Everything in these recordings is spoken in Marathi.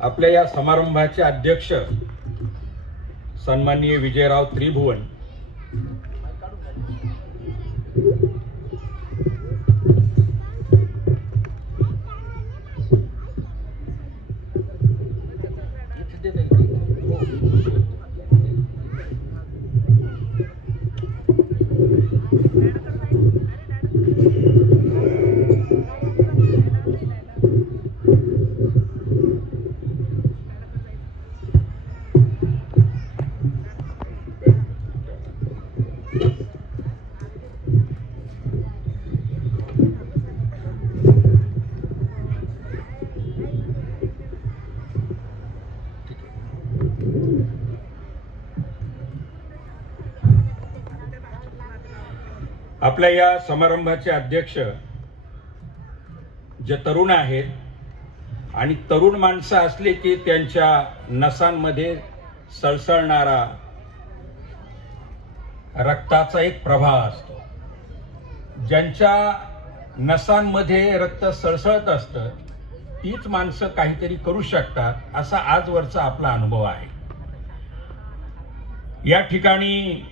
आपल्या या समारंभाचे अध्यक्ष सन्माननीय विजयराव त्रिभुवन, आपल्या या समारंभाचे अध्यक्ष जे तरुण आहेत आणि तरुण माणसं असले की त्यांच्या नसांमध्ये सळसळणारा रक्ताचा एक प्रवाह असतो. ज्यांच्या नसांमध्ये रक्त सळसळत असतं तीच माणसं काहीतरी करू शकतात, असा आजवरचा आपला अनुभव आहे. या ठिकाणी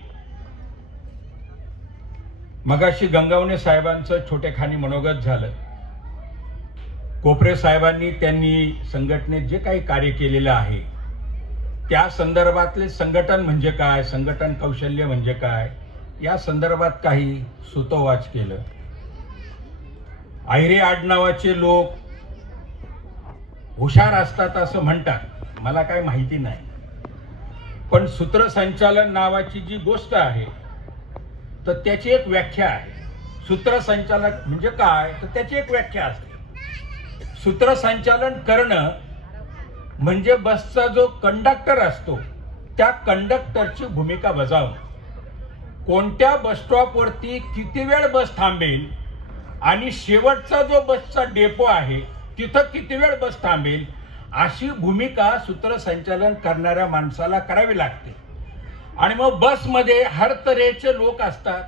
मगाशी गंगावणे साहेबांचं छोटेखानी मनोगत झालं. कोपरे साहेबांनी त्यांनी संघटनेत जे काही कार्य केलेलं आहे त्या संदर्भातले संघटन म्हणजे काय, संघटन कौशल्य म्हणजे काय, या संदर्भात काही सुतोवाच केलं. आहिरे आडनावाचे लोक हुशार असतात असं म्हणतात, मला काय माहिती नाही, पण सूत्रसंचालन नावाची जी गोष्ट आहे तर त्याची एक व्याख्या आहे. सूत्रसंचालक म्हणजे काय तर त्याची एक व्याख्या असते. सूत्रसंचालन करणं म्हणजे बसचा जो कंडक्टर असतो त्या कंडक्टरची भूमिका बजावणं. कोणत्या बस स्टॉपवरती किती वेळ बस थांबेल आणि शेवटचा जो बसचा डेपो आहे तिथं किती वेळ बस थांबेल, अशी भूमिका सूत्रसंचालन करणाऱ्या माणसाला करावी लागते. आणि मग बसमध्ये हर तऱ्हेचे लोक असतात.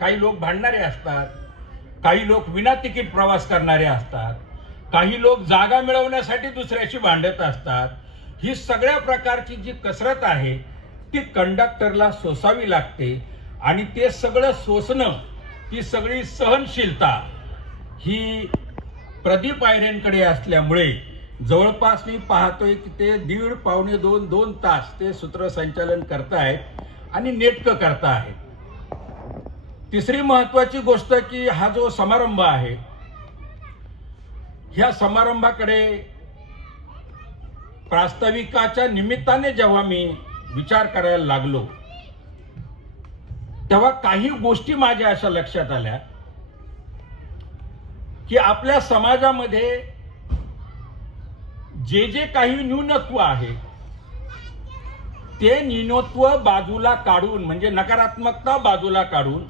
काही लोक भांडणारे असतात, काही लोक विना तिकीट प्रवास करणारे असतात, काही लोक जागा मिळवण्यासाठी दुसऱ्याशी भांडत असतात. ही सगळ्या प्रकारची जी कसरत आहे ती कंडक्टरला सोसावी लागते आणि ते सगळं सोसणं, ती सगळी सहनशीलता ही प्रदीप आयरेंकडे असल्यामुळे जवळपास मी पाहतोय की ते 1.5 पावणे 2 तास ते सूत्रसंचालन करतायत आणि नेटकं करतायत. तिसरी महत्वाची गोष्ट की हा जो समारंभ आहे, ह्या समारंभाकडे प्रास्ताविकाच्या निमित्ताने जेव्हा मी विचार करायला लागलो तेव्हा काही गोष्टी माझ्या अशा लक्षात आल्या की आपल्या समाजामध्ये जे जे काही न्यूनत्व आहे ते न्यूनत्व बाजूला काढून, म्हणजे नकारात्मकता बाजूला काढून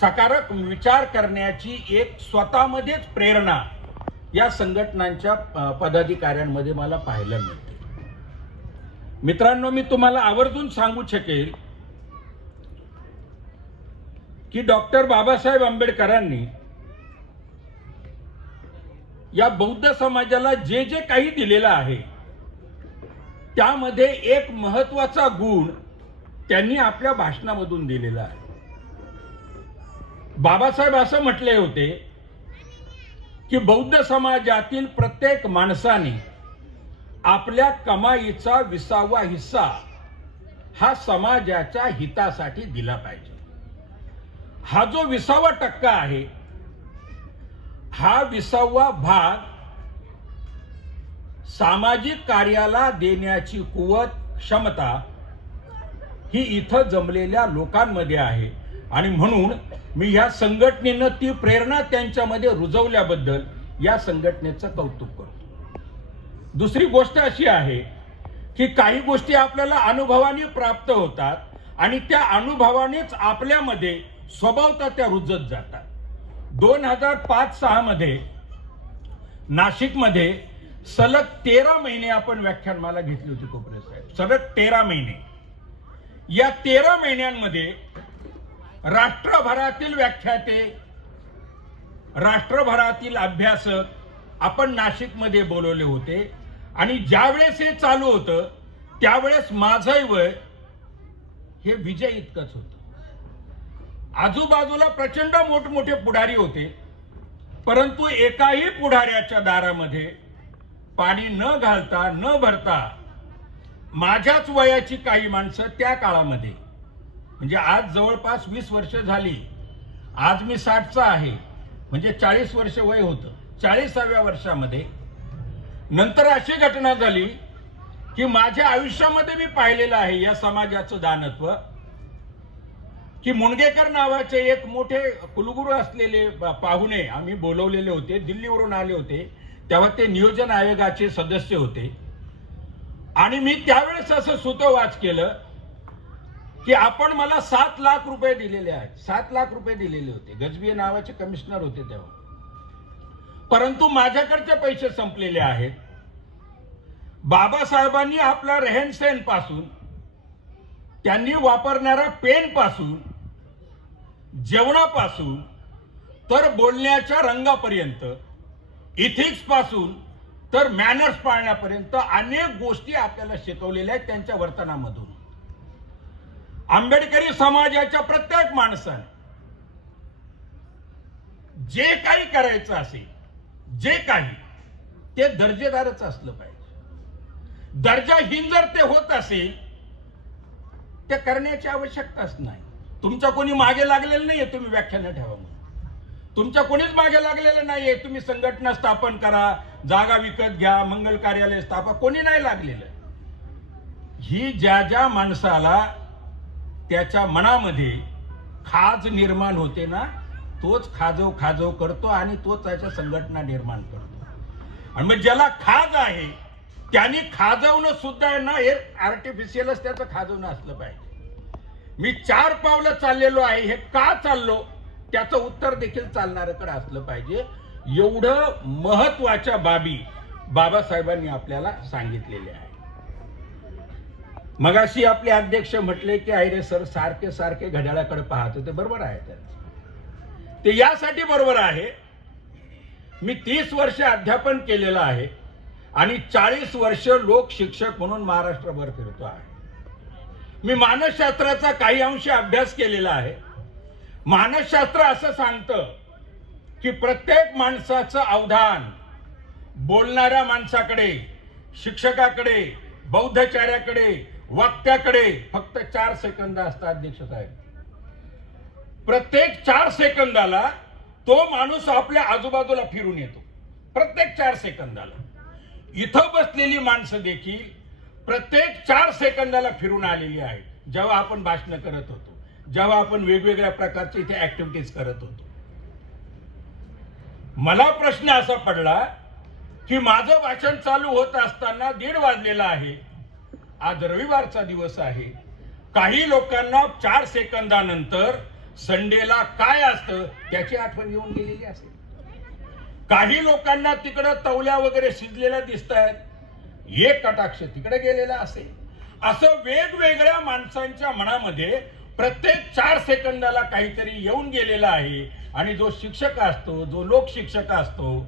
सकारात्मक विचार करण्याची एक स्वतःमध्येच प्रेरणा या संघटनांच्या पदाधिकाऱ्यांमध्ये मला पाहायला मिळते. मित्रांनो, मी तुम्हाला आवर्जून सांगू शकेल की डॉक्टर बाबासाहेब आंबेडकरांनी या बौद्ध समाजाला जे जे काही दिलेलं आहे त्यामध्ये एक महत्वाचा गुण त्यांनी आपल्या भाषणामधून दिलेला आहे. बाबासाहेब असं म्हटले होते की बौद्ध समाजातील प्रत्येक माणसाने आपल्या कमाईचा 20वा हिस्सा हा समाजाच्या हितासाठी दिला पाहिजे. हा जो 20वा टक्का आहे, हा 20वा भाग सामाजिक कार्याला देण्याची कुवत, क्षमता ही इथं जमलेल्या लोकांमध्ये आहे. आणि म्हणून मी या संघटनेनं ती प्रेरणा त्यांच्यामध्ये रुजवल्याबद्दल या संघटनेचं कौतुक करतो. दुसरी गोष्ट अशी आहे की काही गोष्टी आपल्याला अनुभवाने प्राप्त होतात आणि त्या अनुभवानेच आपल्यामध्ये स्वभावतः त्या रुजत जातात. 2005-06 मध्ये नाशिकमध्ये सलग 13 महिने आपण व्याख्यानमाला घेतली होती कोपरे साहेब, सलग 13 महिने. या 13 महिन्यांमध्ये राष्ट्रभरातील व्याख्याते, राष्ट्रभरातील अभ्यासक आपण नाशिकमध्ये बोलवले होते आणि ज्यावेळेस हे चालू होतं त्यावेळेस माझंही वय हे विजय इतकंच होतं. आजूबाजूला प्रचंड मोठमोठे पुढारी होते, परंतु एकाही पुढाऱ्याच्या दारामध्ये पाणी न घालता न भरता माझ्याच वयाची काही माणसं त्या काळामध्ये, म्हणजे आज जवळपास 20 वर्ष झाली, आज मी 60चा आहे, म्हणजे 40 वर्ष वय होतं. 40व्या वर्षामध्ये नंतर अशी घटना झाली की माझ्या आयुष्यामध्ये मी पाहिलेलं आहे या समाजाचं दानत्व, की मुणगेकर नावाचे एक मोठे कुलगुरू असलेले पाहुणे आम्ही बोलवलेले होते, दिल्लीवरून आले होते, तेव्हा ते नियोजन आयोगाचे सदस्य होते. आणि मी त्यावेळेस असं सुतोवाच केलं की आपण मला 7 लाख रुपये दिलेले आहेत. 7 लाख रुपये दिलेले होते. गजबीये नावाचे कमिशनर होते तेव्हा. परंतु माझ्याकडचे पैसे संपलेले आहेत. बाबासाहेबांनी आपला रेहनसेन पासून, त्यांनी वापरणारा पेन पासून, जेवणापासून तर बोलण्याच्या रंगापर्यंत, इथिक्स पासून तर मॅनर्स पाळण्यापर्यंत अनेक गोष्टी आपल्याला शिकवलेल्या आहेत त्यांच्या वर्तनामधून. आंबेडकरी समाजाच्या प्रत्येक माणसाने जे काही करायचं असेल, जे काही, ते दर्जेदारच असलं पाहिजे. दर्जाहीन जर ते होत असेल ते करण्याची आवश्यकताच नाही. तुमच्या कोणी मागे लागलेलं नाहीये तुम्ही व्याख्यानं ठेवा म्हणून. तुमच्या कोणीच मागे लागलेलं नाहीये तुम्ही संघटना स्थापन करा, जागा विकत घ्या, मंगल कार्यालय स्थापा, कोणी नाही लागलेलं. ही ज्या ज्या माणसाला त्याच्या मनामध्ये खाज निर्माण होते ना, तोच खाजव खाजव करतो आणि तोच त्याच्या संघटना निर्माण करतो. आणि मग ज्याला खाज आहे त्यांनी खाजवणं सुद्धा ना, हे आर्टिफिशियलच त्याचं खाजवणं असलं पाहिजे. मी 4 पावलं चाललेलो आहे, हे का चाललो त्याचं उत्तर देखील चालणाऱ्याकडे असलं पाहिजे. एवढं महत्वाच्या बाबी बाबासाहेबांनी आपल्याला सांगितलेल्या आहे. मगाशी आपले अध्यक्ष म्हटले की आयरे सर सारखे सारखे घड्याळाकडे पाहत होते. बरोबर आहे ते यासाठी बरोबर आहे. मी 30 वर्ष अध्यापन केलेलं आहे आणि 40 वर्ष लोक शिक्षक म्हणून महाराष्ट्रभर फिरतो आहे. मी मानसशास्त्राचा काही अंश अभ्यास केलेला आहे. मानसशास्त्र असं सांगतं की प्रत्येक माणसाचं अवधान बोलणाऱ्या माणसाकडे, शिक्षकाकडे, बौद्धचार्याकडे, वक्त्याकडे फक्त 4 सेकंद असतात. अध्यक्ष साहेब, प्रत्येक 4 सेकंदाला तो माणूस आपल्या आजूबाजूला फिरून येतो. प्रत्येक 4 सेकंदाला. इथं बसलेली माणसं देखील प्रत्येक 4 सेकंदाला फिरून आलेली आहेत. जेव्हा आपण भाषण करत होतो, जेव्हा आपण वेगवेगळ्या प्रकारचे इथे ऍक्टिव्हिटीज करत होतो, मला प्रश्न असा पडला की माझं भाषण चालू होत असताना 1:30 वाजलेला आहे. आज रविवारचा दिवस आहे. काही लोकांना 4 सेकंदानंतर संडेला काय असतं त्याची आठवण येऊन गेलेली असेल. काही लोकांना तिकडे तवल्या वगैरे शिजलेल्या दिसत आहेत, एक कटाक्ष तिकडे गेलेला असेल. असं वेगवेगळ्या माणसांच्या मनामध्ये प्रत्येक 4 सेकंदाला काहीतरी येऊन गेलेला आहे. आणि जो शिक्षक असतो, जो लोक शिक्षक असतो,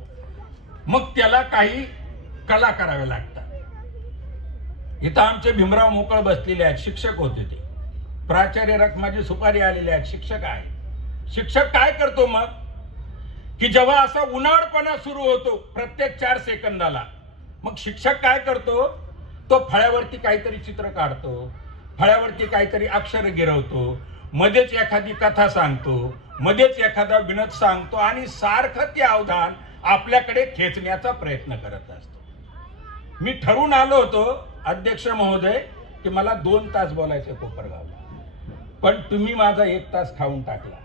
मग त्याला काही कला कराव्या लागतात. इथं आमचे भीमराव मोकळ बसलेले आहेत, शिक्षक होते ते. प्राचार्य रखमाजी सुपारी आलेले आहेत, शिक्षक आहे. शिक्षक काय करतो मग की जेव्हा असा उन्हाळपणा सुरू होतो प्रत्येक 4 सेकंदाला, मग शिक्षक काय करतो, तो फळ्यावरती काहीतरी चित्र काढतो, फळ्यावरती काहीतरी अक्षर गिरवतो, मध्येच एखादी कथा सांगतो, मध्येच एखादा विनोद सांगतो आणि सारखं ते अवधान आपल्याकडे खेचण्याचा प्रयत्न करत असतो. मी ठरवून आलो होतो अध्यक्ष महोदय की मला 2 तास बोलायचं कोपरगावला, पण तुम्ही माझा 1 तास खाऊन टाकला.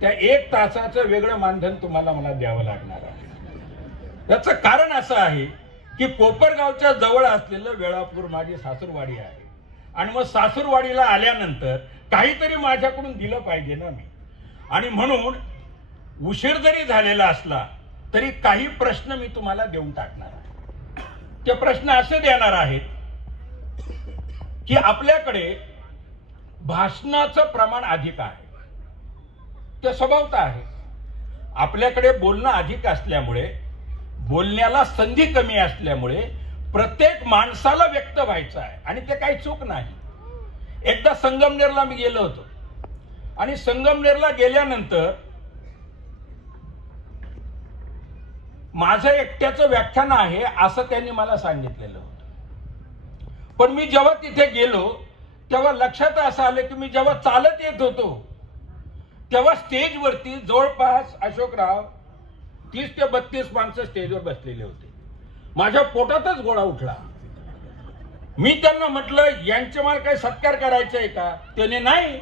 त्या 1 तासाचं वेगळं मानधन तुम्हाला मला द्यावं लागणार आहे. त्याचं कारण असं आहे की कोपरगावच्या जवळ असलेलं वेळापूर माझी सासूरवाडी आहे. आणि मग सासूरवाडीला आल्यानंतर काहीतरी माझ्याकडून दिलं पाहिजे ना मी. आणि म्हणून उशीर जरी झालेला असला तरी काही प्रश्न मी तुम्हाला देऊन टाकणार आहे. ते प्रश्न असे देणार आहेत की आपल्याकडे भाषणाचं प्रमाण अधिक आहे, ते स्वभावतः आहे. आपल्याकडे बोलणं अधिक असल्यामुळे, बोलण्याला संधी कमी असल्यामुळे प्रत्येक माणसाला व्यक्त व्हायचं आहे आणि ते काही चूक नाही. एकदा संगमनेरला मी गेलो होतो आणि संगमनेरला गेल्यानंतर माझं एकट्याचं व्याख्यान आहे असं त्यांनी मला सांगितलेलं होतं. पण मी जेव्हा तिथे गेलो तेव्हा लक्षात असं आलं की मी जेव्हा चालत येत होतो तेव्हा स्टेजवरती जवळपास अशोकराव 30 ते 32 माणसं स्टेजवर बसलेले होते. माझ्या पोटातच गोळा उठला. मी त्यांना म्हटलं, यांचे मला काही सत्कार करायचा आहे का? त्याने नाही.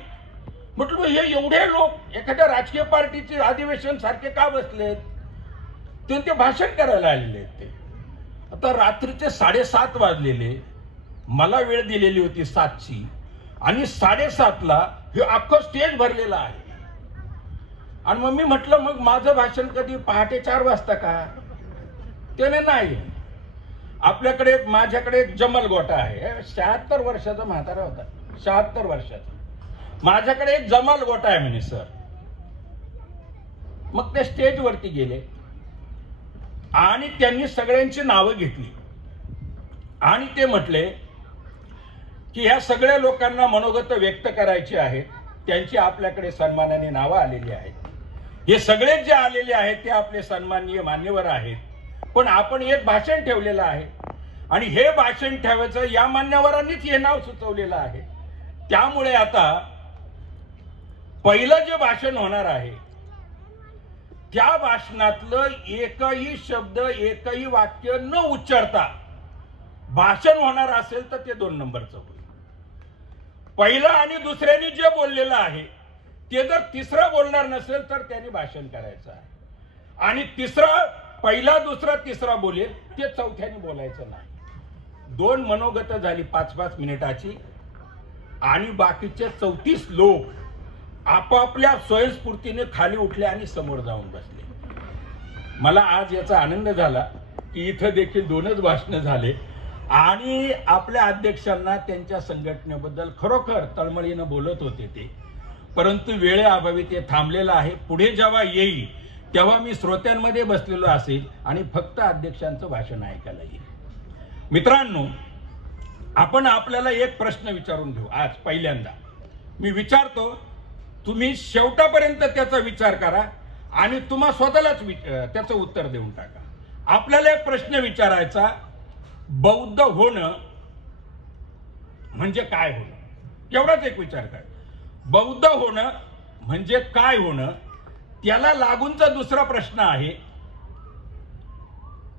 म्हटलं, हे एवढे लोक एखाद्या राजकीय पार्टीचे अधिवेशन सारखे का बसलेत? ते भाषण करायला आलेले आहेत. ते आता रात्रीचे 7:30 वाजलेले, मला वेळ दिलेली होती 7ची आणि 7:30ला हे अख्खं स्टेज भरलेलं आहे. आणि मग मी म्हटलं, मग माझं भाषण कधी पहाटे 4 वाजता का? त्याने नाही. आपल्याकडे माझ्याकडे एक जमल गोटा आहे, 76 वर्षाचा म्हातारा होता, 76 वर्षाचा. माझ्याकडे एक जमाल गोटा आहे म्हणे सर. मग ते स्टेजवरती गेले आणि त्यांनी सगळ्यांची नावं घेतली आणि ते म्हटले की ह्या सगळ्या लोकांना मनोगत व्यक्त करायची आहेत, त्यांची आपल्याकडे सन्मानाने नावं आलेली आहेत. हे सगळे जे आलेले आहेत ते आपले सन्माननीय मान्यवर आहेत, पण आपण एक भाषण ठेवलेलं आहे आणि हे भाषण ठेवायचं या मान्यवरांनीच हे नाव सुचवलेलं आहे. त्यामुळे आता पहिलं जे भाषण होणार आहे त्या भाषणातलं एकही शब्द एकही वाक्य न उच्चारता भाषण होणार असेल तर ते 2 नंबरचं होईल. पहिलं आणि दुसऱ्याने जे बोललेलं आहे ते जर तिसरं बोलणार नसेल तर त्यांनी भाषण करायचं आहे. आणि तिसरा, पहिला दुसरा तिसरा बोलेल ते चौथ्याने बोलायचं नाही. 2 मनोगत झाली 5-5 मिनिटाची आणि बाकीचे 34 लोक आपापल्या स्वयंस्फूर्तीने खाली उठले आणि समोर जाऊन बसले. मला आज याचा आनंद झाला की इथं देखील 2च भाषणं झाले आणि आपल्या अध्यक्षांना त्यांच्या संघटनेबद्दल खरोखर तळमळीनं बोलत होते ते, परंतु वेळेअभावी ते थांबलेलं आहे. पुढे जेव्हा येईल तेव्हा मी श्रोत्यांमध्ये बसलेलो असेल आणि फक्त अध्यक्षांचं भाषण ऐकायला येईल. मित्रांनो, आपण आपल्याला एक प्रश्न विचारून घेऊ. आज पहिल्यांदा मी विचारतो, तुम्ही शेवटापर्यंत त्याचा विचार करा आणि तुम्हा स्वतःलाच त्याचं उत्तर देऊन टाका. आपल्याला एक प्रश्न विचारायचा, बौद्ध होणं म्हणजे काय होणं? एवढाच एक विचार करा. बौद्ध होणं म्हणजे काय होणं? त्याला लागूनचा दुसरा प्रश्न आहे,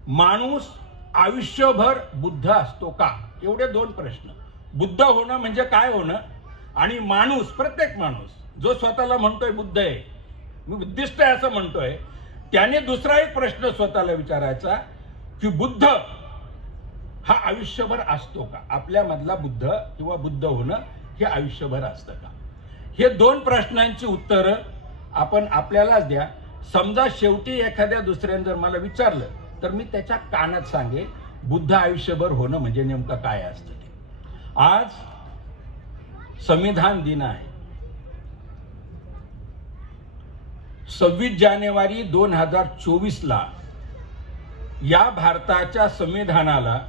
माणूस आयुष्यभर बुद्ध असतो का? एवढे 2 प्रश्न. बुद्ध होणं म्हणजे काय होणं आणि माणूस, प्रत्येक माणूस जो स्वतःला म्हणतोय बुद्ध आहे, मी बुद्धिस्ट आहे असं म्हणतोय, त्याने दुसरा एक प्रश्न स्वतःला विचारायचा की बुद्ध हा आयुष्यभर असतो का? आपल्यामधला बुद्ध किंवा बुद्ध होणं हे आयुष्यभर असतं का? हे 2 प्रश्नांची उत्तरं आपण आपल्यालाच द्या. समजा शेवटी एखाद्या दुसऱ्याने जर मला विचारलं तर मी त्याच्या कानात सांगेन बुद्ध आयुष्यभर होणं म्हणजे नेमकं काय असतं ते. आज संविधान दिन आहे. 26 जानेवारी 2024ला या भारताच्या संविधानाला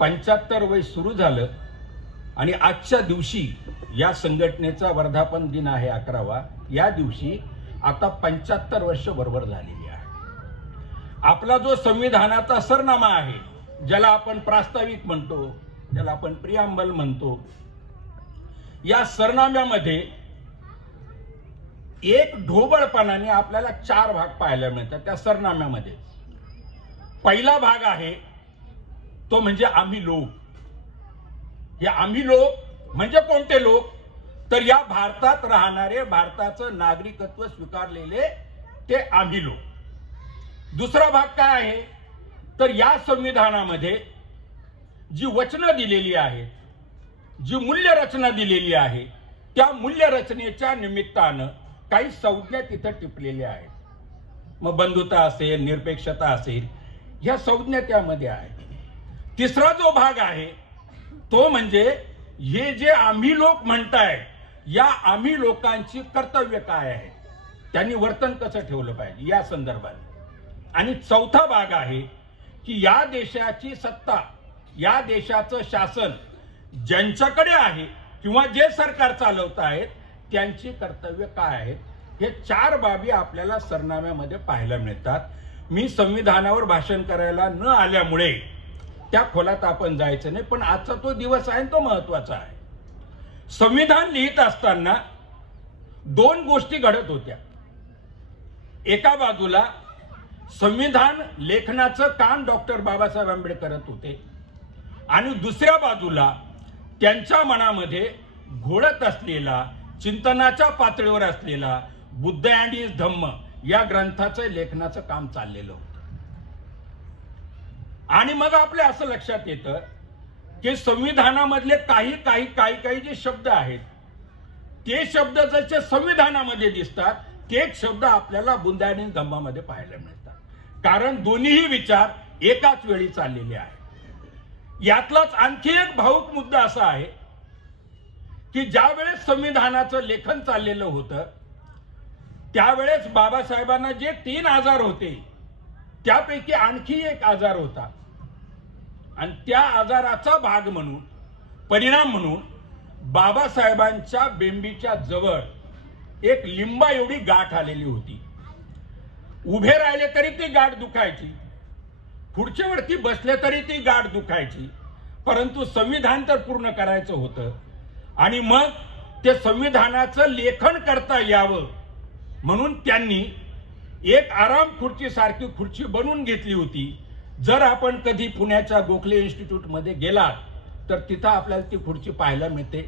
75 वय सुरू झालं आणि आजच्या दिवशी या संघटनेचा वर्धापन दिन आहे 11वा. या दिवशी आता 75 वर्ष बरोबर झालेली आहे. आपला जो संविधानाचा सरनामा आहे, ज्याला आपण प्रास्ताविक म्हणतो, ज्याला आपण प्रियांबल म्हणतो, या सरनाम्यामध्ये एक ढोबळपणाने आपल्याला 4 भाग पाहायला मिळतात त्या सरनाम्यामध्ये. पहिला भाग आहे तो म्हणजे आम्ही लोक. हे आम्ही लोक म्हणजे कोणते लोक? तर या भारतात राहणारे, भारताचं नागरिकत्व स्वीकारलेले ते आम्ही लोक. दुसरा भाग काय आहे? तर या संविधानामध्ये जी वचनं दिलेली आहेत, जी मूल्य रचना दिलेली आहे, त्या मूल्य रचनेच्या निमित्तानं काही संज्ञा तिथं टिपलेल्या आहेत. मग बंधुता असेल, निरपेक्षता असेल, ह्या संज्ञा त्यामध्ये आहेत. तिसरा जो भाग आहे तो म्हणजे हे जे आम्ही लोक म्हणताय, या आम्ही लोकांची कर्तव्य काय आहे, त्यांनी वर्तन कसं ठेवलं पाहिजे या संदर्भात. आणि चौथा भाग आहे की या देशाची सत्ता, या देशाचं शासन ज्यांच्याकडे आहे किंवा जे सरकार चालवत आहेत त्यांची कर्तव्य काय आहेत, हे 4 बाबी आपल्याला सरनाम्यामध्ये पाहायला मिळतात. मी संविधानावर भाषण करायला न आल्यामुळे त्या खोलात आपण जायचं नाही, पण आजचा तो दिवस आहे तो महत्वाचा आहे. संविधान लिहित असताना 2 गोष्टी घडत होत्या. एका बाजूला संविधान लेखनाचं काम डॉक्टर बाबासाहेब आंबेडकर करत होते आणि दुसऱ्या बाजूला त्यांच्या मनामध्ये घोळत असलेला, चिंतनाच्या पातळीवर असलेला बुद्ध अँड हिज धम्म या ग्रंथाचं लेखनाचं काम चाललेलं होतं. आणि मग आपल्या असं लक्षात येतं की संविधानामधले काही जे शब्द आहेत ते शब्द जसे संविधानामध्ये दिसतात तेच शब्द आपल्याला बुद्ध अँड हिज धम्मामध्ये पाहायला मिळतात. कारण दोन्हीही विचार एकाच वेळी चाललेले आहेत. यातलाच आणखी एक भावुक मुद्दा असा आहे की ज्या वेळेस संविधानाचं लेखन चाललेलं होतं त्यावेळेस बाबासाहेबांना जे 3 आजार होते त्यापैकी आणखी एक आजार होता आणि त्या आजाराचा भाग म्हणून, परिणाम म्हणून बाबासाहेबांच्या बेंबीच्या जवळ एक लिंबा एवढी गाठ आलेली होती. उभे राहिले तरी ती गाठ दुखायची, खुर्चीवरती बसले तरी ती गाठ दुखायची, परंतु संविधान तर पूर्ण करायचं होतं आणि मग ते संविधानाचं लेखन करता यावं म्हणून त्यांनी एक आराम खुर्ची सारखी खुर्ची बनवून घेतली होती. जर आपण कधी पुण्याच्या गोखले इन्स्टिट्यूट मध्ये गेलात तर तिथं आपल्याला ती खुर्ची पाहायला मिळते.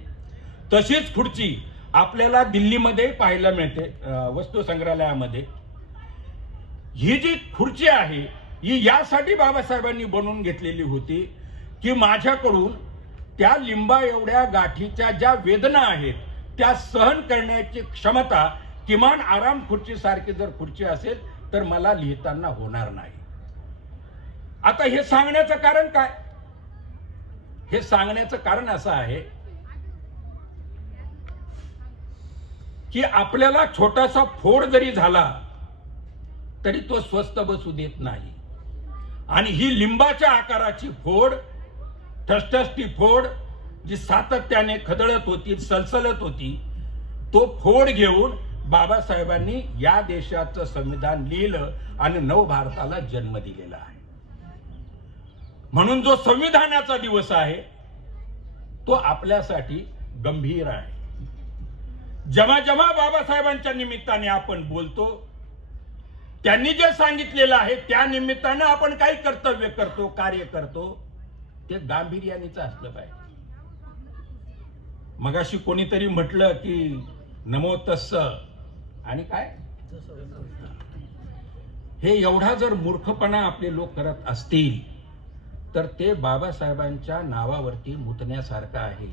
तशीच खुर्ची आपल्याला दिल्लीमध्ये पाहायला मिळते, वस्तू संग्रहालयामध्ये. ही जी खुर्ची आहे ही यासाठी बाबासाहेबांनी बनवून घेतलेली होती की माझ्याकडून त्या लिंबा एवढ्या गाठीच्या ज्या वेदना आहेत त्या सहन करण्याची क्षमता किमान आराम खुर्ची सारखी जर खुर्ची असेल तर मला लिहिताना होणार नाही. आता हे सांगण्याचं कारण काय? हे सांगण्याचं कारण असं आहे की आपल्याला छोटासा फोड जरी झाला तरी तो स्वस्थ बसू देत नाही. आणि ही लिंबाच्या आकाराची फोड, ठसठसती फोड जी सातत्याने खदळत होती, सलसलत होती, तो फोड घेऊन बाबासाहेबांनी या देशाचं संविधान लिहिलं आणि नवभारताला जन्म दिलेला आहे. म्हणून जो संविधानाचा दिवस आहे तो आपल्यासाठी गंभीर आहे. जेव्हा जेव्हा बाबासाहेबांच्या निमित्ताने आपण बोलतो, त्यांनी जे सांगितलेलं आहे त्या निमित्ताने आपण काही कर्तव्य करतो, कार्य करतो, ते गांभीर्यानेच असलं पाहिजे. मगाशी कोणीतरी म्हटलं की नमो तस्स आणि काय, हे एवढा जर मूर्खपणा आपले लोक करत असतील तर ते बाबासाहेबांच्या नावावरती मुतण्यासारखं आहे.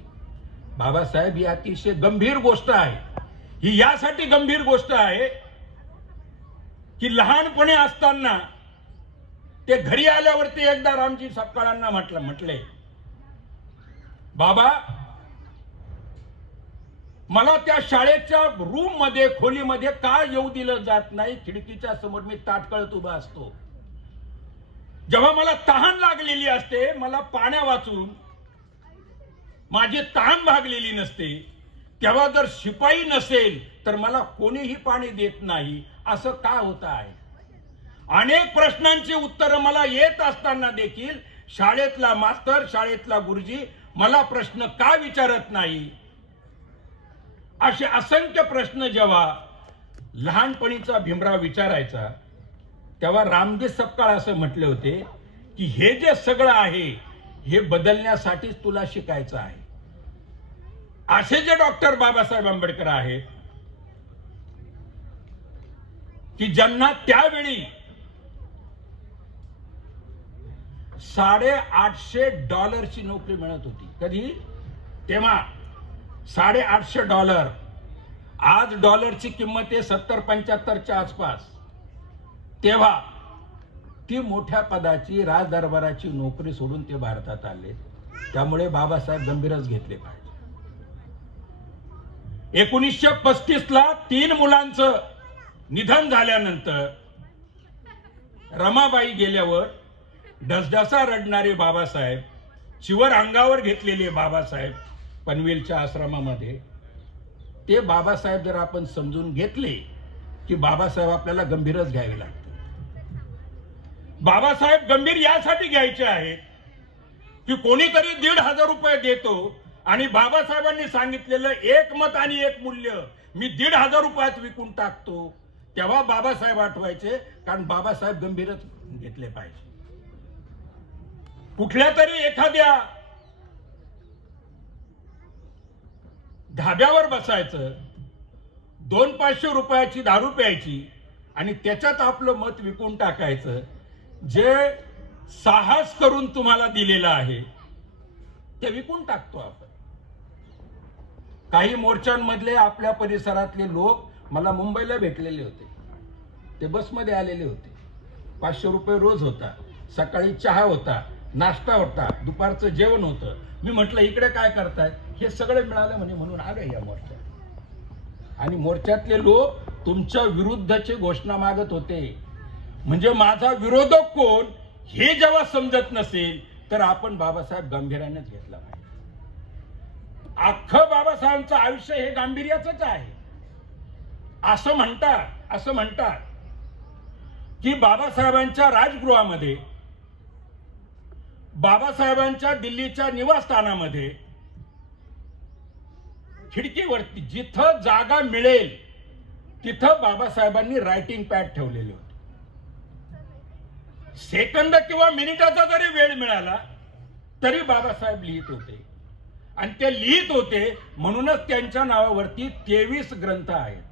बाबासाहेब ही अतिशय गंभीर गोष्ट आहे. ही यासाठी गंभीर गोष्ट आहे की लहानपणी असताना ते घरी आल्यावरती एकदा रामजी सपकाळांना म्हटले, बाबा मला त्या शाळेच्या रूम मध्ये, खोलीमध्ये का येऊ दिलं जात नाही? खिडकीच्या समोर मी ताटकळत उभा असतो. जेव्हा मला तहान लागलेली असते, मला पाण्या वाचून माझी तहान भागलेली नसते, तेव्हा जर शिपाई नसेल तर मला कोणीही पाणी देत नाही. असं का होत आहे? अनेक प्रश्नांची उत्तरं मला येत असताना देखील शाळेतला मास्तर, शाळेतला गुरुजी मला प्रश्न का विचारत नाही? असे असंख्य प्रश्न जेव्हा लहानपणीचा भीमराव विचारायचा तेव्हा रामजी सपकाळ असं म्हटले होते की हे जे सगळं आहे हे बदलण्यासाठीच तुला शिकायचं आहे. असे जे डॉक्टर बाबासाहेब आंबेडकर आहेत की ज्यांना त्यावेळी $850 नोकरी मिळत होती. कधी? तेव्हा $850. आज डॉलरची किंमत आहे 70-75च्या आसपास. तेव्हा ती मोठ्या पदाची, राजदरबाराची नोकरी सोडून ते भारतात आले. त्यामुळे बाबासाहेब गंभीरच घेतले पाहिजे. 1935 ला 3 मुलांचं निधन झाल्यानंतर रमाबाई गेल्यावर डसडसा रडणारे बाबासाहेब, चिवर अंगावर घेतलेले बाबासाहेब पनवेलच्या आश्रमामध्ये, ते बाबासाहेब जर आपण समजून घेतले की बाबासाहेब आपल्याला गंभीरच घ्यावे लागते. बाबासाहेब गंभीर यासाठी घ्यायचे आहेत की कोणीतरी 1,500 रुपये देतो आणि बाबासाहेबांनी सांगितलेलं एक मत आणि एक मूल्य मी 1,500 रुपयात विकून टाकतो, तेव्हा बाबासाहेब आठवायचे, कारण बाबासाहेब गंभीरच घेतले पाहिजे. कुठल्या तरी एखाद्या धाब्यावर बसायचं, 200-500 रुपयाची दारू प्यायची आणि त्याच्यात आपलं मत विकून टाकायचं. जे साहस करून तुम्हाला दिलेलं आहे ते विकून टाकतो आपण. काही मोर्चांमधले आपल्या परिसरातले लोक मला मुंबईला भेटलेले होते. ते बसमध्ये आलेले होते. 500 रुपये रोज होता. सकाळी चहा होता, नाश्ता होता, दुपारचं जेवण होतं. मी म्हटलं इकडे काय करतायत? हे सगळं मिळालं म्हणे, म्हणून आलो या मोर्चात. आणि मोर्चातले लोक तुमच्या विरुद्धचे घोषणा मागत होते. म्हणजे माझा विरोधक कोण हे जेव्हा समजत नसेल तर आपण बाबासाहेब गांभीर्यानेच घेतला पाहिजे. अख्खं बाबासाहेबांचं आयुष्य हे गांभीर्याचंच आहे. असं म्हणतात की बाबासाहेबांच्या राजगृहामध्ये, बाबासाहेबांच्या दिल्लीच्या निवासस्थानामध्ये खिडकीवरती जिथं जागा मिळेल तिथं बाबासाहेबांनी रायटिंग पॅड ठेवलेले होते. सेकंद किंवा मिनिटाचा जरी वेळ मिळाला तरी बाबासाहेब लिहित होते. आणि ते लिहित होते म्हणूनच त्यांच्या नावावरती 23 ग्रंथ आहेत.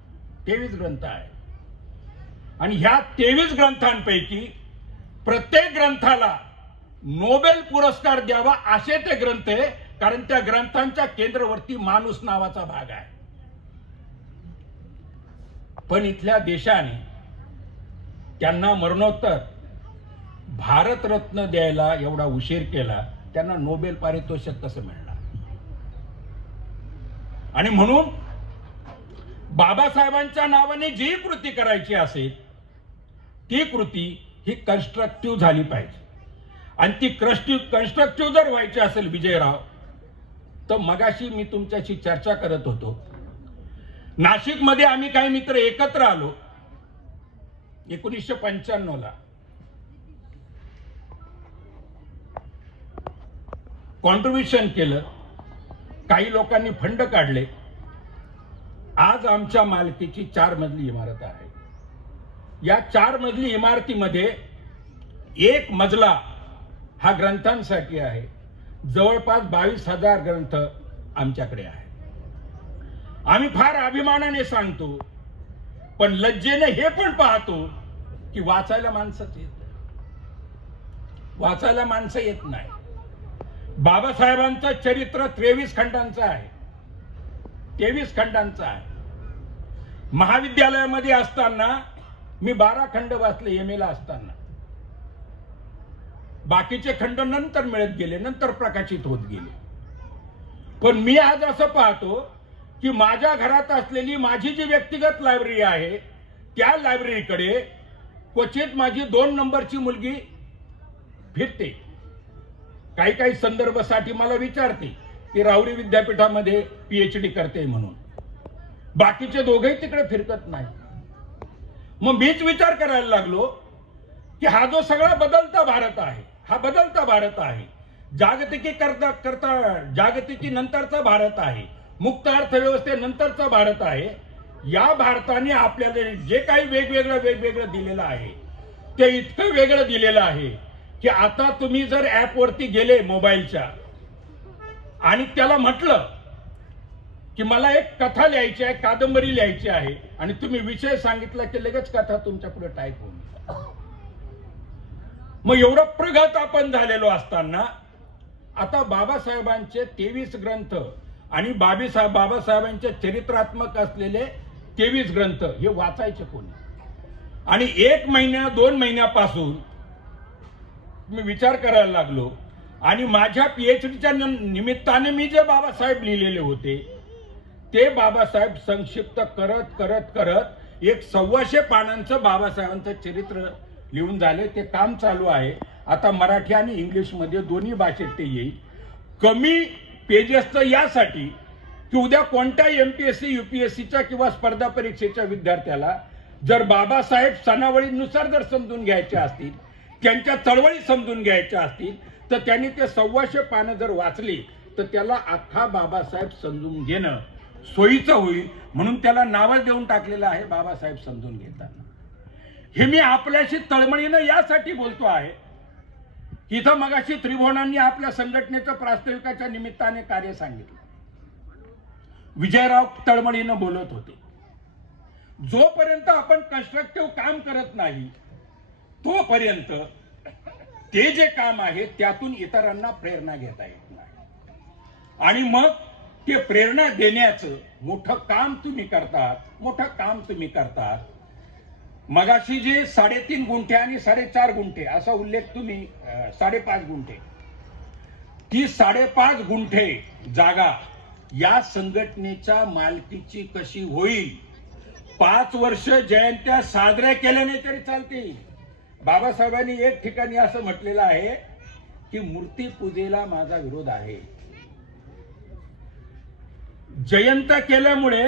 23 ग्रंथ आहेत. आणि ह्या 23 ग्रंथांपैकी प्रत्येक ग्रंथाला नोबेल पुरस्कार द्यावा असे ते ग्रंथ आहे, कारण त्या ग्रंथांच्या केंद्रवर्ती माणूस नावाचा भाग आहे. पण इथल्या देशाने त्यांना मरणोत्तर भारतरत्न द्यायला एवढा उशीर केला. त्यांना नोबेल पारितोषिक कसं मिळणार? आणि म्हणून बाबासाहेबांच्या नावाने जी कृती करायची असेल ती कृती ही कन्स्ट्रक्टिव्ह झाली पाहिजे. आणि ती कन्स्ट्रक्टिव्ह जर व्हायची असेल विजयराव, तर मगाशी मी तुमच्याशी चर्चा करत होतो. नाशिकमध्ये आम्ही काही मित्र एकत्र आलो 1995 ला. कॉन्ट्रीब्युशन केलं, काही लोकांनी फंड काढले. आज आमच्या मालकीची 4 मजली इमारत आहे. या 4 मजली इमारतीमध्ये एक मजला हा ग्रंथांसाठी आहे. जवळपास 22,000 ग्रंथ आमच्याकडे आहे. आम्ही फार अभिमानाने सांगतो, पण लज्जेने हे पण पाहतो की वाचायला माणसंच येत नाही. वाचायला माणसं येत नाही. बाबासाहेबांचं चरित्र 23 खंडांचं आहे. 23 खंडांचं आहे. महाविद्यालयामध्ये असताना मी 12 खंड वाचले एम ए ला असताना. बाकीचे खंड नंतर मिळत गेले, नंतर प्रकाशित होत गेले. पण मी आज असं पाहतो की माझ्या घरात असलेली माझी जी व्यक्तिगत लायब्ररी आहे त्या लायब्ररीकडे क्वचित माझी 2 नंबरची मुलगी फिरते. काही संदर्भासाठी मला विचारते की राहुरी विद्यापीठामध्ये PhD करते म्हणून. बाकीचे दोघेही तिकडे फिरकत नाही. मग मीच विचार करायला लागलो की हा जो सगळा बदलता भारत आहे, हा बदलता भारत आहे, जागतिकी नंतरचा भारत आहे, मुक्त अर्थव्यवस्थेनंतरचा भारत आहे. या भारताने आपल्याला जे काही वेगवेगळं दिलेलं आहे ते इतकं वेगळं दिलेलं आहे की आता तुम्ही जर ऍप वरती गेले मोबाईलच्या आणि त्याला म्हटलं की मला एक कथा लिहायची आहे, कादंबरी लिहायची आहे, आणि तुम्ही विषय सांगितला की लगेच कथा तुमच्या पुढे टाईप होऊन. मग एवढं प्रगत आपण झालेलो असताना आता बाबासाहेबांचे 23 ग्रंथ आणि बाबासाहेबांचे चरित्रात्मक असलेले 23 ग्रंथ हे वाचायचे कोणी? आणि 1 महिन्या 2 महिन्यापासून मी विचार करायला लागलो आणि माझ्या PhDच्या निमित्ताने मी जे बाबासाहेब लिहिलेले होते ते बाबासाहेब संक्षिप्त करत एक 125 पानांचं बाबासाहेबांचं चरित्र लिहून झाले. ते काम चालू आहे आता मराठी आणि इंग्लिशमध्ये दोन्ही भाषेत ते येईल. कमी पेजेसचं यासाठी की उद्या कोणत्याही MPSC UPSCच्या किंवा स्पर्धा परीक्षेच्या विद्यार्थ्याला जर बाबासाहेब सणावळीनुसार जर समजून घ्यायचे असतील, त्यांच्या चळवळी समजून घ्यायच्या असतील, तर त्यांनी ते 125 पानं जर वाचली तर त्याला अख्खा बाबासाहेब समजून घेणं सोयीचं होईल. म्हणून त्याला नावच देऊन टाकलेलं आहे बाबासाहेब समजून घेताना. हे मी आपल्याशी तळमळीनं यासाठी बोलतो आहे, इथं मगाशी त्रिभुवनांनी आपल्या संघटनेचं प्रास्ताविकाच्या निमित्ताने कार्य सांगितलं. विजयराव तळमळीनं बोलत होते. जोपर्यंत आपण कन्स्ट्रक्टिव्ह काम करत नाही तोपर्यंत ते जे काम आहे त्यातून इतरांना प्रेरणा घेता येत नाही. आणि मग ते प्रेरणा देण्याचं मोठं काम तुम्ही करतात. मगाशी जे 3.5 गुंठे आणि 4.5 गुंठे असा उल्लेख तुम्ही 5.5 गुंठे, ती 5.5 गुंठे जागा या संघटनेच्या मालकीची कशी होईल? 5 वर्ष जयंत्या साजऱ्या केल्या नाही तरी चालतील. बाबासाहेबांनी एक ठिकाणी असं म्हटलेलं आहे की मूर्तीपूजेला माझा विरोध आहे. जयंत्या केल्यामुळे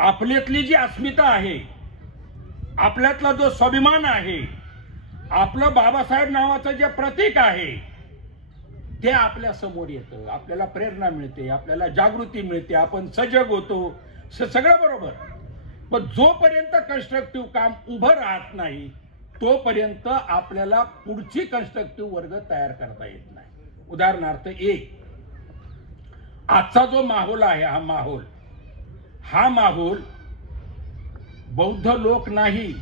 आपल्यातली जी अस्मिता आहे, आपल्यातला जो स्वाभिमान आहे, आपलं बाबासाहेब नावाचं जे प्रतीक आहे ते आपल्या समोर येतं. आपल्याला प्रेरणा मिळते, आपल्याला जागृती मिळते, आपण सजग होतो, सगळं बरोबर. पण जोपर्यंत कन्स्ट्रक्टिव्ह काम उभं राहत नाही तोपर्यंत आपल्याला पुढची कन्स्ट्रक्टिव्ह वर्ग तयार करता येत नाही. उदाहरणार्थ आजचा जो माहोल आहे, हा माहोल बौद्ध लोक नाही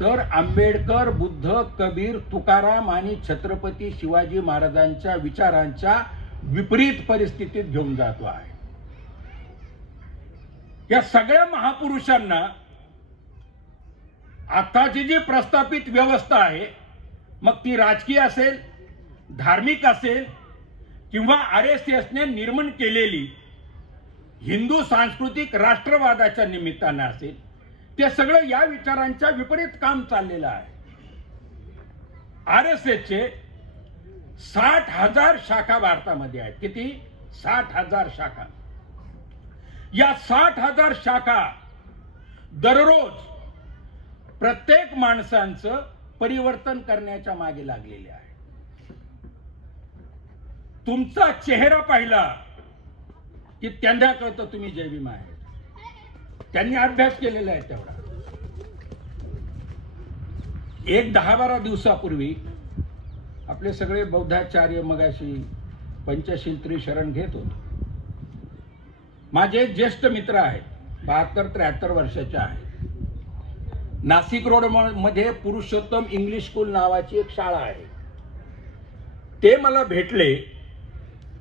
तर आंबेडकर, बुद्ध, कबीर, तुकाराम आणि छत्रपती शिवाजी महाराजांच्या विचारांच्या विपरीत परिस्थितीत घेऊन जातो आहे. या सगळ्या महापुरुषांना आताची जी प्रस्थापित व्यवस्था आहे, मग ती राजकीय असेल, धार्मिक असेल किंवा RSSने निर्माण केलेली हिंदू सांस्कृतिक राष्ट्रवादाच्या निमित्तानं असेल, ते सगळं या विचारांच्या विपरीत काम चाललेलं आहे. RSSचे 60,000 शाखा भारतामध्ये आहेत. किती? 60,000 शाखा. या 60,000 शाखा दररोज प्रत्येक माणसांचं परिवर्तन करण्याच्या मागे लागलेले आहे. तुमचा चेहरा पाहिला की त्यांना कळतं तुम्ही जय भीम आहे. त्यांनी अभ्यास केलेला आहे तेवढा. एक 10-12 दिवसापूर्वी आपले सगळे बौद्धाचार्य मगाशी पंचशील त्रिशरण घेत होते. माझे ज्येष्ठ मित्र आहेत, 72-73 वर्षाचे आहेत. नाशिक रोड मध्ये पुरुषोत्तम इंग्लिश स्कूल नावाची एक शाळा आहे. ते मला भेटले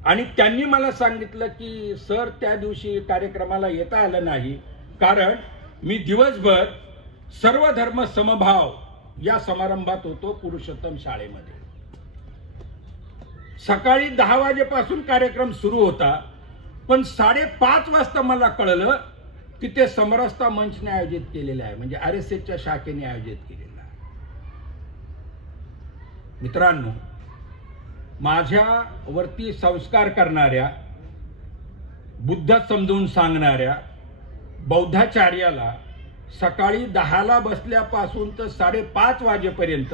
आणि त्यांनी मला सांगितलं की सर, त्या दिवशी कार्यक्रमाला येता आलं नाही कारण मी दिवसभर सर्व धर्म समभाव या समारंभात होतो पुरुषोत्तम शाळेमध्ये. सकाळी 10 वाजेपासून कार्यक्रम सुरू होता, पण 5:30 वाजता मला कळलं की ते समरसता मंचने आयोजित केलेले आहे, म्हणजे RSSच्या शाखेने आयोजित केलेलं आहे. मित्रांनो, माझ्यावरती संस्कार करणाऱ्या, बुद्ध समजून सांगणाऱ्या बौद्धाचार्याला सकाळी 10ला बसल्यापासून तर 5:30 वाजेपर्यंत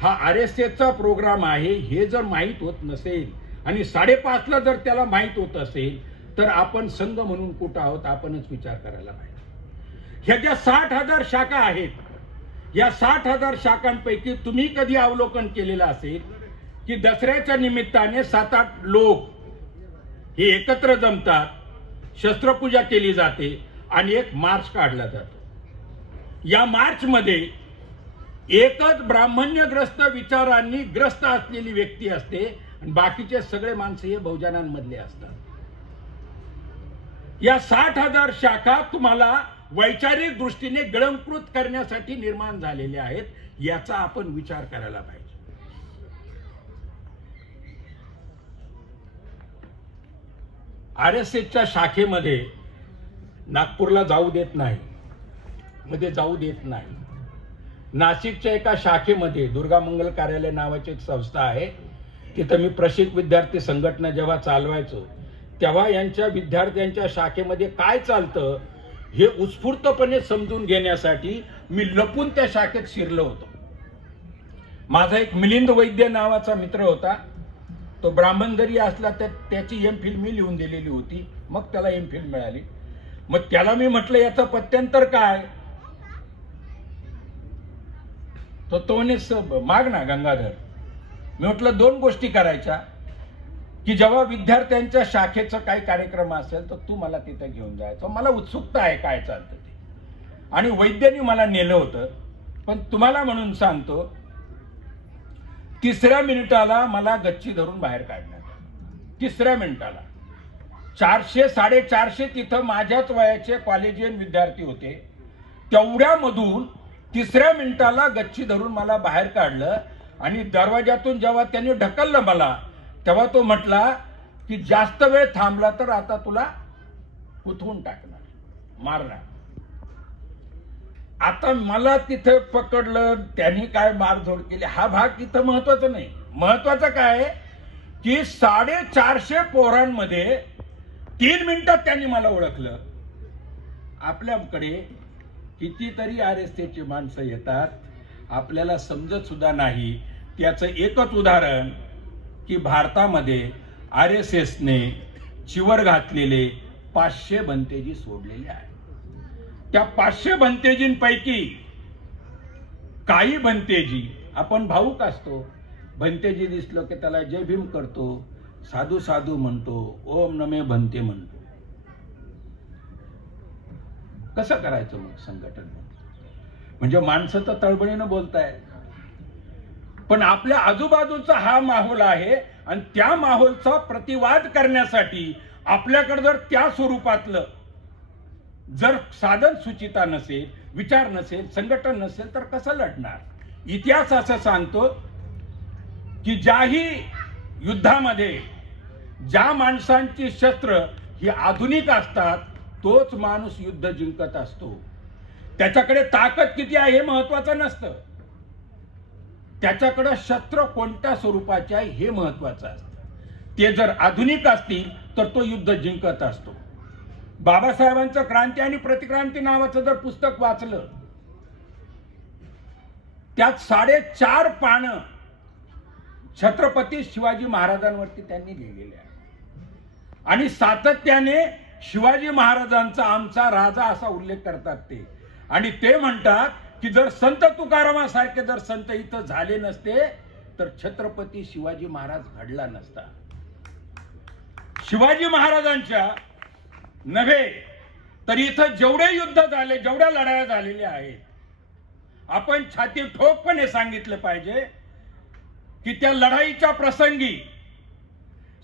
हा RSSचा प्रोग्राम आहे हे जर माहीत होत नसेल आणि 5:30ला जर त्याला माहीत होत असेल तर आपण संघ म्हणून कुठं आहोत आपणच विचार करायला पाहिजे. ह्या ज्या 60,000 शाखा आहेत, या 60,000 शाखांपैकी तुम्ही कधी अवलोकन केलेलं असेल की दसऱ्याच्या निमित्ताने 7-8 लोक हे एकत्र जमतात, शस्त्रपूजा केली जाते आणि एक मार्च काढला जातो. या मार्च मध्ये एकच ब्राह्मण्यग्रस्त विचारांनी ग्रस्त असलेली व्यक्ती असते आणि बाकीचे सगळे माणसं हे बहुजनांमधले असतात. या 60,000 शाखा तुम्हाला वैचारिक दृष्टीने गिळंकृत करण्यासाठी निर्माण झालेल्या आहेत, याचा आपण विचार करायला पाहिजे. RSSच्या शाखेमध्ये नागपूरला जाऊ देत नाही, मध्ये जाऊ देत नाही. नाशिकच्या एका शाखेमध्ये दुर्गा मंगल कार्यालय नावाची एक संस्था आहे, तिथं मी प्रशिक्षक विद्यार्थी संघटना जेव्हा चालवायचो तेव्हा यांच्या विद्यार्थ्यांच्या शाखेमध्ये काय चालतं हे उत्स्फूर्तपणे समजून घेण्यासाठी मी लपून त्या शाखेत शिरलो होतो. माझा एक मिलिंद वैद्य नावाचा मित्र होता, तो ब्राह्मण जरी असला तर त्याची एम.फिल मी लिहून दिलेली होती, मग त्याला एम.फिल मिळाली. मग त्याला मी म्हटलं याचं पत्त्यांतर काय, तो म्हणे माग ना गंगाधर. मी म्हटलं 2 गोष्टी करायच्या की जेव्हा विद्यार्थ्यांच्या शाखेचा काही कार्यक्रम असेल तर तू मला तिथे घेऊन जायचं, मला उत्सुकता आहे काय चालतं ते. आणि वैद्यांनी मला नेलं होतं. पण तुम्हाला म्हणून सांगतो, 3ऱ्या मिनिटाला मला गच्ची धरून बाहेर काढण्यात आलं. 3ऱ्या मिनिटाला 400-450 तिथं माझ्याच वयाचे कॉलेजियन विद्यार्थी होते. तेवढ्यामधून 3ऱ्या मिनिटाला गच्ची धरून मला बाहेर काढलं. आणि दरवाजातून जेव्हा त्यांनी ढकललं मला, तेव्हा तो म्हटला की जास्त वेळ थांबला तर आता तुला उठवून टाकणार, मारणार. आता मला तिथे पकडलं, त्यांनी काय मारझोड केली हा भाग इथं महत्वाचा नाही. महत्वाचं काय की 450 पोरांमध्ये 3 मिनिटात त्यांनी मला ओळखलं. आपल्याकडे कितीतरी RSSची माणसं येतात, आपल्याला समजत सुद्धा नाही. त्याचं एकच उदाहरण की भारतामध्ये RSSने चिवर घातलेले 500 भंतेजी सोडलेले आहेत. त्या 500 भंतेजींपैकी काही भंतेजी, आपण भाऊक असतो, भंतेजी दिसलो की त्याला जय भीम करतो, साधू साधू म्हणतो, ओम नमे भंते म्हणतो. कसं करायचं मग संघटन? म्हणजे माणसं तर तळबळीनं बोलतायत, पण आपल्या आजूबाजूचा हा माहोल आहे आणि त्या माहोलचा प्रतिवाद करण्यासाठी आपल्याकडे जर त्या स्वरूपातलं जर साधन सुचिता नसेल, विचार नसेल, संघटन नसेल तर कसं लढणार? इतिहास असं सांगतो की ज्याही युद्धामध्ये ज्या माणसांची शस्त्र ही आधुनिक असतात तोच माणूस युद्ध जिंकत असतो. त्याच्याकडे ताकद किती आहे हे महत्वाचं नसतं, त्याच्याकडे शस्त्र कोणत्या स्वरूपाचे आहे हे महत्वाचं असतं. ते जर आधुनिक असतील तर तो युद्ध जिंकत असतो. बाबासाहेबांचं क्रांती आणि प्रतिक्रांती नावाचं जर पुस्तक वाचलं, त्यात 4.5 पानं छत्रपती शिवाजी महाराजांवरती त्यांनी लिहिलेले आहे. आणि सातत्याने शिवाजी महाराजांचा आमचा राजा असा उल्लेख करतात ते. आणि ते म्हणतात की जर संत तुकारामासारखे जर संत इथं झाले नसते तर छत्रपती शिवाजी महाराज घडला नसता. शिवाजी महाराजांच्या नव्हे तर इथं जेवढे युद्ध झाले, जेवढ्या लढाया झालेल्या आहेत, आपण छाती ठोकपणे सांगितलं पाहिजे की त्या लढाईच्या प्रसंगी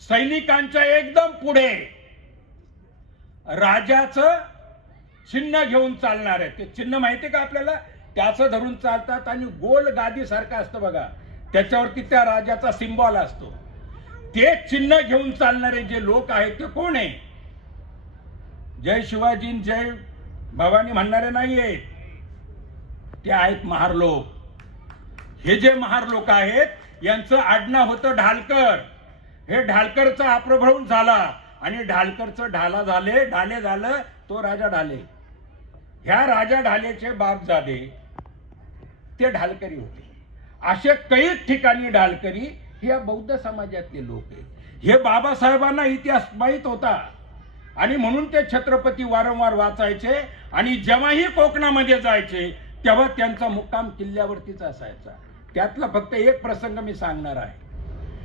सैनिकांच्या एकदम पुढे राजाचं चिन्ह घेऊन चालणार आहे. ते चिन्ह माहिती का आपल्याला? त्याचं धरून चालतात आणि गोल गादी सारखं असतं बघा, त्याच्यावरती त्या राजाचा सिंबॉल असतो. ते चिन्ह घेऊन चालणारे जे लोक आहेत ते कोण आहे? जय शिवाजी जय भवानी म्हणणारे नाही आहेत, ते आहेत महार लोक. हे जे महार लोक आहेत यांचं आडनाव होतं ढालकर. हे ढालकरचा अप्रभव झाला आणि ढालकरचं ढाले झालं तो राजा ढाले. ह्या राजा ढालेचे बापजादे ते ढालकरी होते. असे काही ठिकाणी ढालकरी हे या बौद्ध समाजातले लोक आहेत. हे बाबासाहेबांना इतिहास माहित होता आणि म्हणून ते छत्रपती वारंवार वाचायचे. आणि जेव्हाही कोकणामध्ये जायचे तेव्हा त्यांचा मुक्काम किल्ल्यावरतीच असायचा. त्यातला फक्त एक प्रसंग मी सांगणार आहे.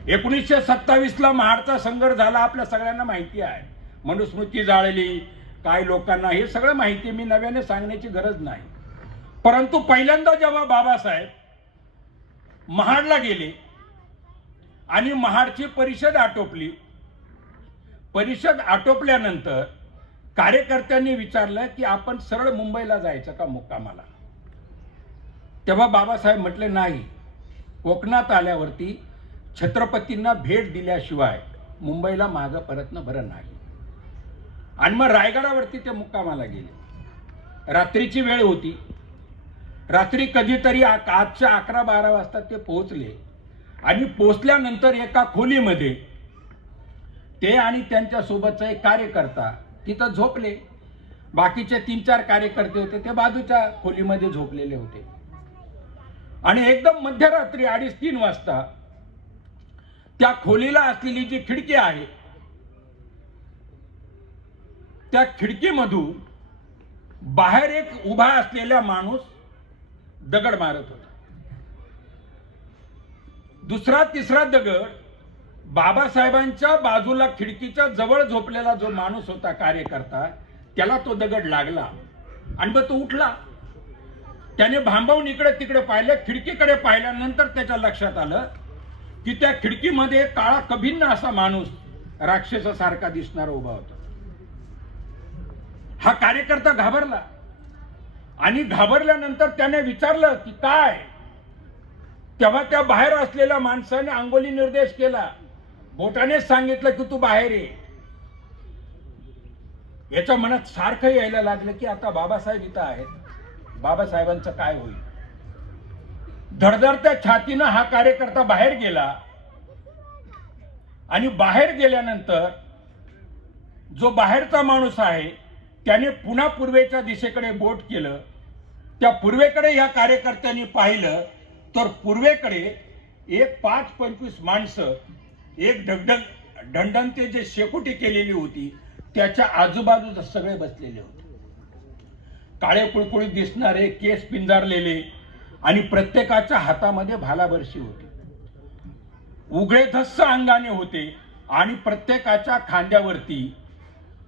1927ला महाडचा संघर्ष झाला, आपल्या सगळ्यांना माहिती आहे. मनुस्मृती जाळली, काय लोकांना हे सगळं माहिती, मी नव्याने सांगण्याची गरज नाही. परंतु पहिल्यांदा जेव्हा बाबासाहेब महाडला गेले आणि महाडची परिषद आटोपली, परिषद आटोपल्यानंतर कार्यकर्त्यांनी विचारलं की आपण सरळ मुंबईला जायचं का मुक्कामाला? तेव्हा बाबासाहेब म्हटले नाही, कोकणात आल्यावरती छत्रपतींना भेट दिल्याशिवाय मुंबईला मागं परतणं बरं नाही. आणि मग रायगडावरती ते मुक्कामाला गेले. रात्रीची वेळ होती. रात्री कधीतरी आजच्या 11-12 वाजता ते पोहोचले आणि पोहोचल्यानंतर एका खोलीमध्ये ते आणि त्यांच्या सोबतचा एक कार्यकर्ता तिथं झोपले. बाकीचे 3-4 कार्यकर्ते होते ते बाजूच्या खोलीमध्ये झोपलेले होते. आणि एकदम मध्यरात्री 2:30-3 वाजता त्या खोलीला असलेली जी खिडकी आहे त्या खिडकीमधून बाहेर एक उभा असलेला माणूस दगड मारत होता. दुसरा तिसरा दगड बाबासाहेबांच्या बाजूला खिडकीच्या जवळ झोपलेला जो माणूस होता कार्यकर्ता त्याला तो दगड लागला आणि मग तो उठला. त्याने भांबवून इकडे तिकडे पाहिलं. खिडकीकडे पाहिल्यानंतर त्याच्या लक्षात आलं की त्या खिडकीमध्ये काळा कभिन्न असा माणूस राक्षसासारखा दिसणारा उभा होता. हा कार्यकर्ता घाबरला आणि घाबरल्यानंतर त्याने विचारलं की काय. तेव्हा त्या बाहेर असलेल्या माणसाने अंगोली निर्देश केला, बोटाने सांगितलं की तू बाहेर ये. याच्या मनात सारखं यायला लागलं की आता बाबासाहेब इथं आहेत, बाबासाहेबांचं काय होईल. धडधडत्या छातीनं हा कार्यकर्ता बाहेर गेला आणि बाहेर गेल्यानंतर जो बाहेरचा माणूस आहे त्याने पुन्हा पूर्वेच्या दिशेकडे बोट केलं. त्या पूर्वेकडे या कार्यकर्त्यांनी पाहिलं तर पूर्वेकडे एक 5-25 माणसं एक ढणढणते जे शेकोटी केलेली होती त्याच्या आजूबाजूला सगळे बसलेले होते. काळे कुळकुळीत दिसणारे, केस पिंजारलेले आणि प्रत्येकाच्या हातामध्ये भालाबरशी होती. उघडे धस्स अंगाने होते आणि प्रत्येकाच्या खांद्यावरती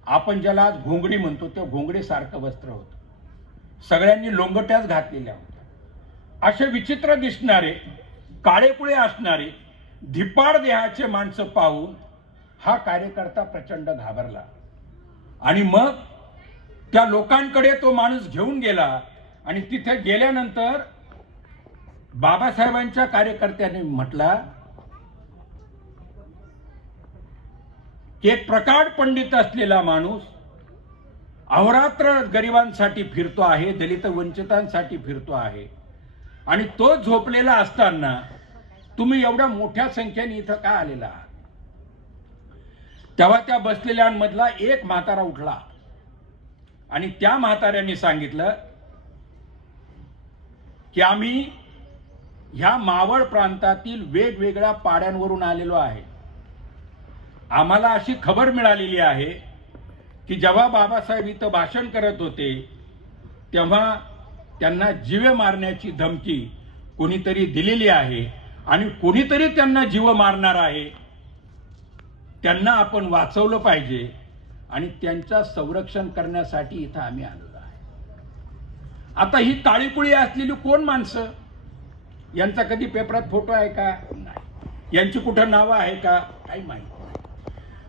आपण ज्याला आज घोंगडी म्हणतो त्या घोंगडीसारखं वस्त्र होतं. सगळ्यांनी लोंगट्याच घातलेल्या होत्या. असे विचित्र दिसणारे, काळेकुळे असणारे, धिप्पाड देहाचे माणसं पाहून हा कार्यकर्ता प्रचंड घाबरला आणि मग त्या लोकांकडे तो माणूस घेऊन गेला आणि तिथे गेल्यानंतर बाबासाहेबांच्या कार्यकर्त्याने म्हटला की एक प्रकांड पंडित असलेला माणूस अहोरात्र गरिबांसाठी फिरतो आहे, दलित वंचितांसाठी फिरतो आहे आणि तो झोपलेला असताना तुम्ही एवढ्या मोठ्या संख्येने इथं का आलेला आहात. तेव्हा त्या बसलेल्यांमधला एक म्हातारा उठला आणि त्या म्हाताऱ्याने सांगितलं की आम्ही ह्या मावळ प्रांतातील वेगवेगळ्या पाड्यांवरून आलेलो आहे. आम्हाला अशी खबर मिळालेली आहे की जेव्हा बाबासाहेब इथं भाषण करत होते तेव्हा त्यांना जीवे मारण्याची धमकी कोणीतरी दिलेली आहे आणि कोणीतरी त्यांना जीव मारणार आहे. त्यांना आपण वाचवलं पाहिजे आणि त्यांचं संरक्षण करण्यासाठी इथं आम्ही आलेलो आहे. आता ही काळीकुळी असलेली कोण माणसं, यांचा कधी पेपरात फोटो आहे का? नाही. यांची कुठं नावं आहे का? काही माहिती नाही.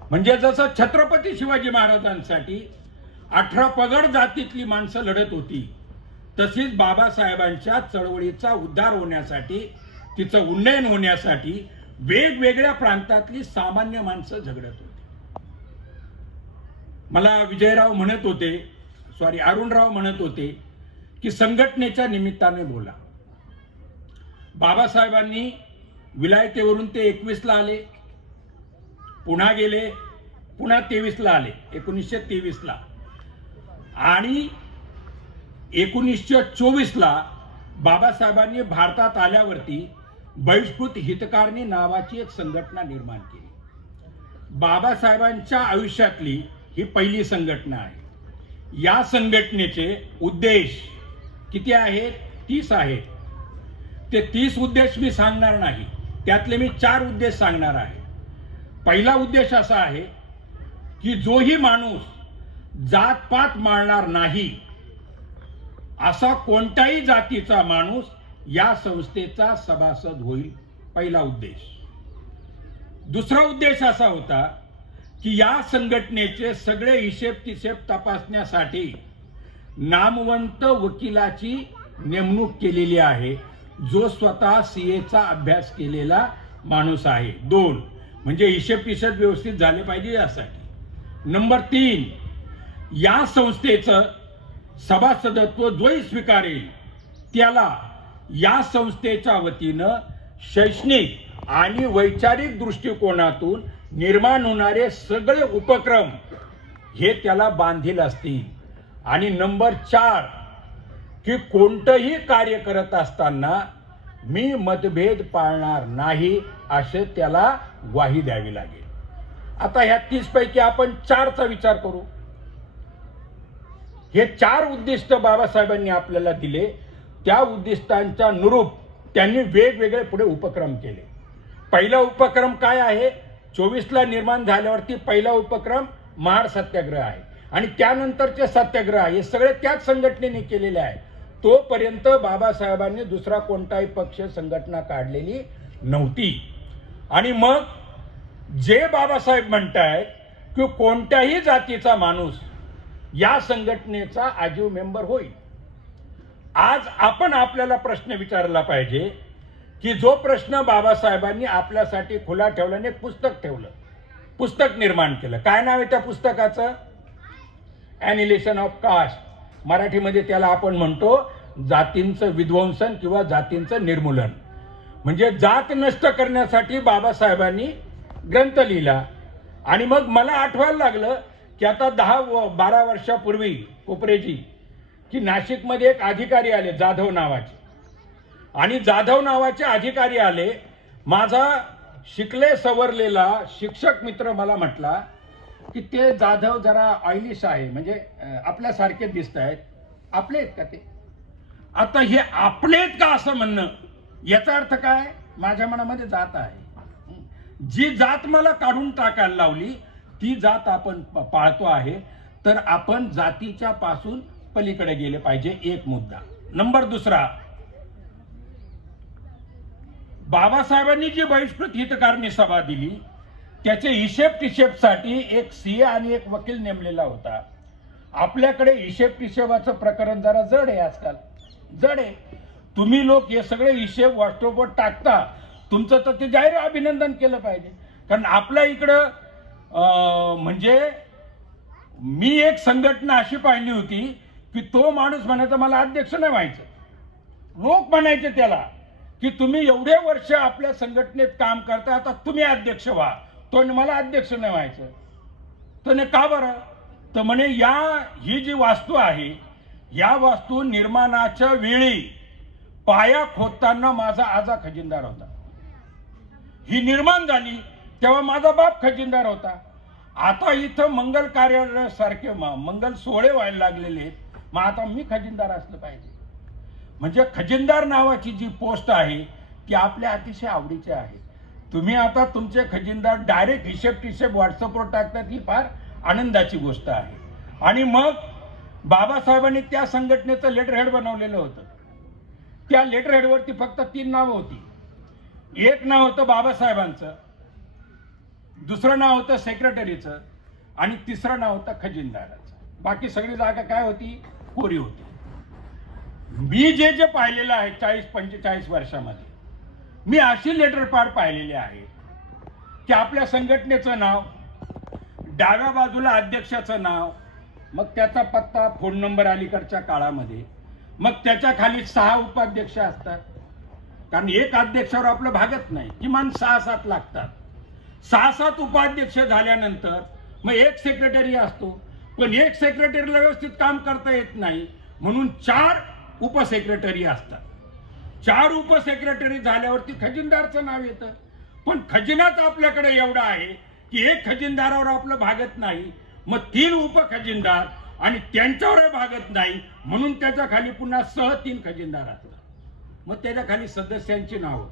म्हणजे जसं छत्रपती शिवाजी महाराजांसाठी 18 पगड जातीतली माणसं लढत होती तशीच बाबासाहेबांच्या चळवळीचा उद्धार होण्यासाठी, तिचं उन्नयन होण्यासाठी वेगवेगळ्या प्रांतातली सामान्य माणसं झगडत होती. मला विजयराव म्हणत होते, अरुणराव म्हणत होते की संघटनेच्या निमित्ताने बोला. बाबासाहेबांनी विलायतेवरून ते 21ला आले, पुन्हा गेले, पुन्हा 23ला आले, 1923ला आणि 1924ला बाबासाहेबांनी भारतात आल्यावरती बहिष्कृत हितकारणी नावाची एक संघटना निर्माण केली. बाबासाहेबांच्या आयुष्यातली ही पहिली संघटना आहे. या संघटनेचे उद्देश किती आहेत? 30 आहेत. ते 30 उद्देश मी सांगणार नाही, त्यातले मी 4 उद्देश सांगणार आहे. पहिला उद्देश असा आहे की जोही माणूस जातपात मानणार नाही असा कोणत्याही जातीचा माणूस या संस्थेचा सभासद होईल. पहिला उद्देश. दुसरा उद्देश असा होता की या संघटनेचे सगळे हिशेब तिशेब तपासण्यासाठी नामवंत वकिलाची नेमणूक केलेली आहे, जो स्वतः सीएचा अभ्यास केलेला माणूस आहे. 2 म्हणजे हिशेब तिशेब व्यवस्थित झाले पाहिजे यासाठी. नंबर 3, या संस्थेचं सभासदत्व जोही स्वीकारेल त्याला या संस्थेच्या वतीनं शैक्षणिक आणि वैचारिक दृष्टिकोनातून निर्माण होणारे सगळे उपक्रम हे त्याला बांधील असतील. आणि नंबर 4 की कोणतंही कार्य करत असताना मी मतभेद पाळणार नाही असे त्याला ग्वाही द्यावी लागेल. आता ह्या 30 पैकी आपण 4चा विचार करू. हे 4 उद्दिष्ट बाबासाहेबांनी आपल्याला दिले. त्या उद्दिष्टांच्या अनुरूप त्यांनी वेगवेगळे पुढे उपक्रम केले. पहिला उपक्रम काय आहे? 24ला निर्माण झाल्यावरती पहिला उपक्रम महार सत्याग्रह आहे आणि त्यानंतरचे सत्याग्रह हे सगळे त्याच संघटनेने केलेले आहे. तोपर्यंत बाबासाहेबांनी दुसरा कोणताही पक्ष संघटना काढलेली नव्हती. आणि मग जे बाबासाहेब म्हणतायत की कोणत्याही जातीचा माणूस या संघटनेचा आजीव मेंबर होईल. आज आपण आपल्याला प्रश्न विचारला पाहिजे की जो प्रश्न बाबासाहेबांनी आपल्यासाठी खुला ठेवल्याने पुस्तक ठेवलं, पुस्तक निर्माण केलं. काय नाव आहे त्या पुस्तकाचं? ॲनिलेशन ऑफ कास्ट. मराठीमध्ये त्याला आपण म्हणतो जातींचं विध्वंसन किंवा जातींचं निर्मूलन. म्हणजे जात नष्ट करण्यासाठी बाबासाहेबांनी ग्रंथ लिहिला. आणि मग मला आठवायला लागलं की आता 10-12 वर्षापूर्वी कोपरेजी की नाशिकमध्ये एक अधिकारी आले जाधव नावाचे. आणि जाधव नावाचे अधिकारी आले. माझा शिकले सवरलेला शिक्षक मित्र मला म्हटला की ते जाधव जरा ऑइलिश आहे, म्हणजे आपल्यासारखे दिसत आहेत. आपले आहेत का ते? आता हे आपले आहेत का असं म्हणणं याचा अर्थ काय? माझ्या मनामध्ये जात आहे. जी जात मला काढून टाकायला लावली ती जात आपण पाळतो आहे. तर आपण जातीच्या पासून पलीकडे गेले पाहिजे. एक मुद्दा. नंबर 2, बाबासाहेबांनी जी बहिष्कृत हितकारणी सभा दिली त्याचे हिशेब टिशेबसाठी एक सीए आणि एक वकील नेमलेला होता. आपल्याकडे हिशेब टिशेबाचं प्रकरण जरा जड आहे, आजकाल जड आहे. तुम्ही लोक हे सगळे हिशेब व्हॉट्सअपवर टाकता, तुमचं तर ते जाहीर अभिनंदन केलं पाहिजे. कारण आपल्या इकडं म्हणजे मी एक संघटना अशी पाहिली होती की तो माणूस म्हणायचा मला अध्यक्ष नाही व्हायचं. लोक म्हणायचे त्याला की तुम्ही एवढे वर्ष आपल्या संघटनेत काम करता, आता तुम्ही अध्यक्ष व्हा. तो मला अध्यक्ष नाही व्हायचं. तर का बरं? तर म्हणे ही जी वास्तू आहे या वास्तू निर्माणाच्या वेळी पाया खोदताना माझा आजा खजिनदार होता. ही निर्माण झाली तेव्हा माझा बाप खजिनदार होता. आता इथं मंगल कार्यालयासारखे मंगल सोहळे व्हायला लागलेले आहेत, मग आता मी खजिनदार असलं पाहिजे. म्हणजे खजिनदार नावाची जी पोस्ट आहे ती आपल्या अतिशय आवडीची आहे. तुम्ही आता तुमचे खजिनदार डायरेक्ट हिशेब टिशेब व्हॉट्सअपवर टाकतात, ही फार आनंदाची गोष्ट आहे. आणि मग बाबासाहेबांनी त्या संघटनेचं लेटर हेड बनवलेलं होतं. त्या लेटर हेडवरती फक्त 3 नावं होती. एक नाव होतं बाबासाहेबांचं, दुसरं नाव होतं सेक्रेटरीचं आणि तिसरं नाव होतं खजिनदाराचं. बाकी सगळी जागा काय होती? कोरी होती. मी जे पाहिलेलं आहे 40-45 वर्षामध्ये मी अशी लेटर पॅड पाहिलेली आहे की आपल्या संघटनेचं नाव, डाव्या बाजूला अध्यक्षाचं नाव, मग त्याचा पत्ता, फोन नंबर अलीकडच्या काळामध्ये, मग त्याच्या खाली 6 उपाध्यक्ष असतात. कारण एक अध्यक्षावर आपलं भागत नाही, किमान 6-7 लागतात. 6-7 उपाध्यक्ष झाल्यानंतर मग एक सेक्रेटरी असतो, पण एक सेक्रेटरीला व्यवस्थित काम करता येत नाही म्हणून 4 उपसेक्रेटरी असतात. 4 उपसेक्रेटरी झाल्यावरती खजिनदारचं नाव येतं. पण खजिनाच आपल्याकडे एवढा आहे की एक खजिनदारावर आपलं भागत नाही, मग 3 उपखजिनदार आणि त्यांच्यावर भागत नाही म्हणून त्याच्या खाली पुन्हा 3 खजिनदार असतात. मग त्याच्या खाली सदस्यांची नावं,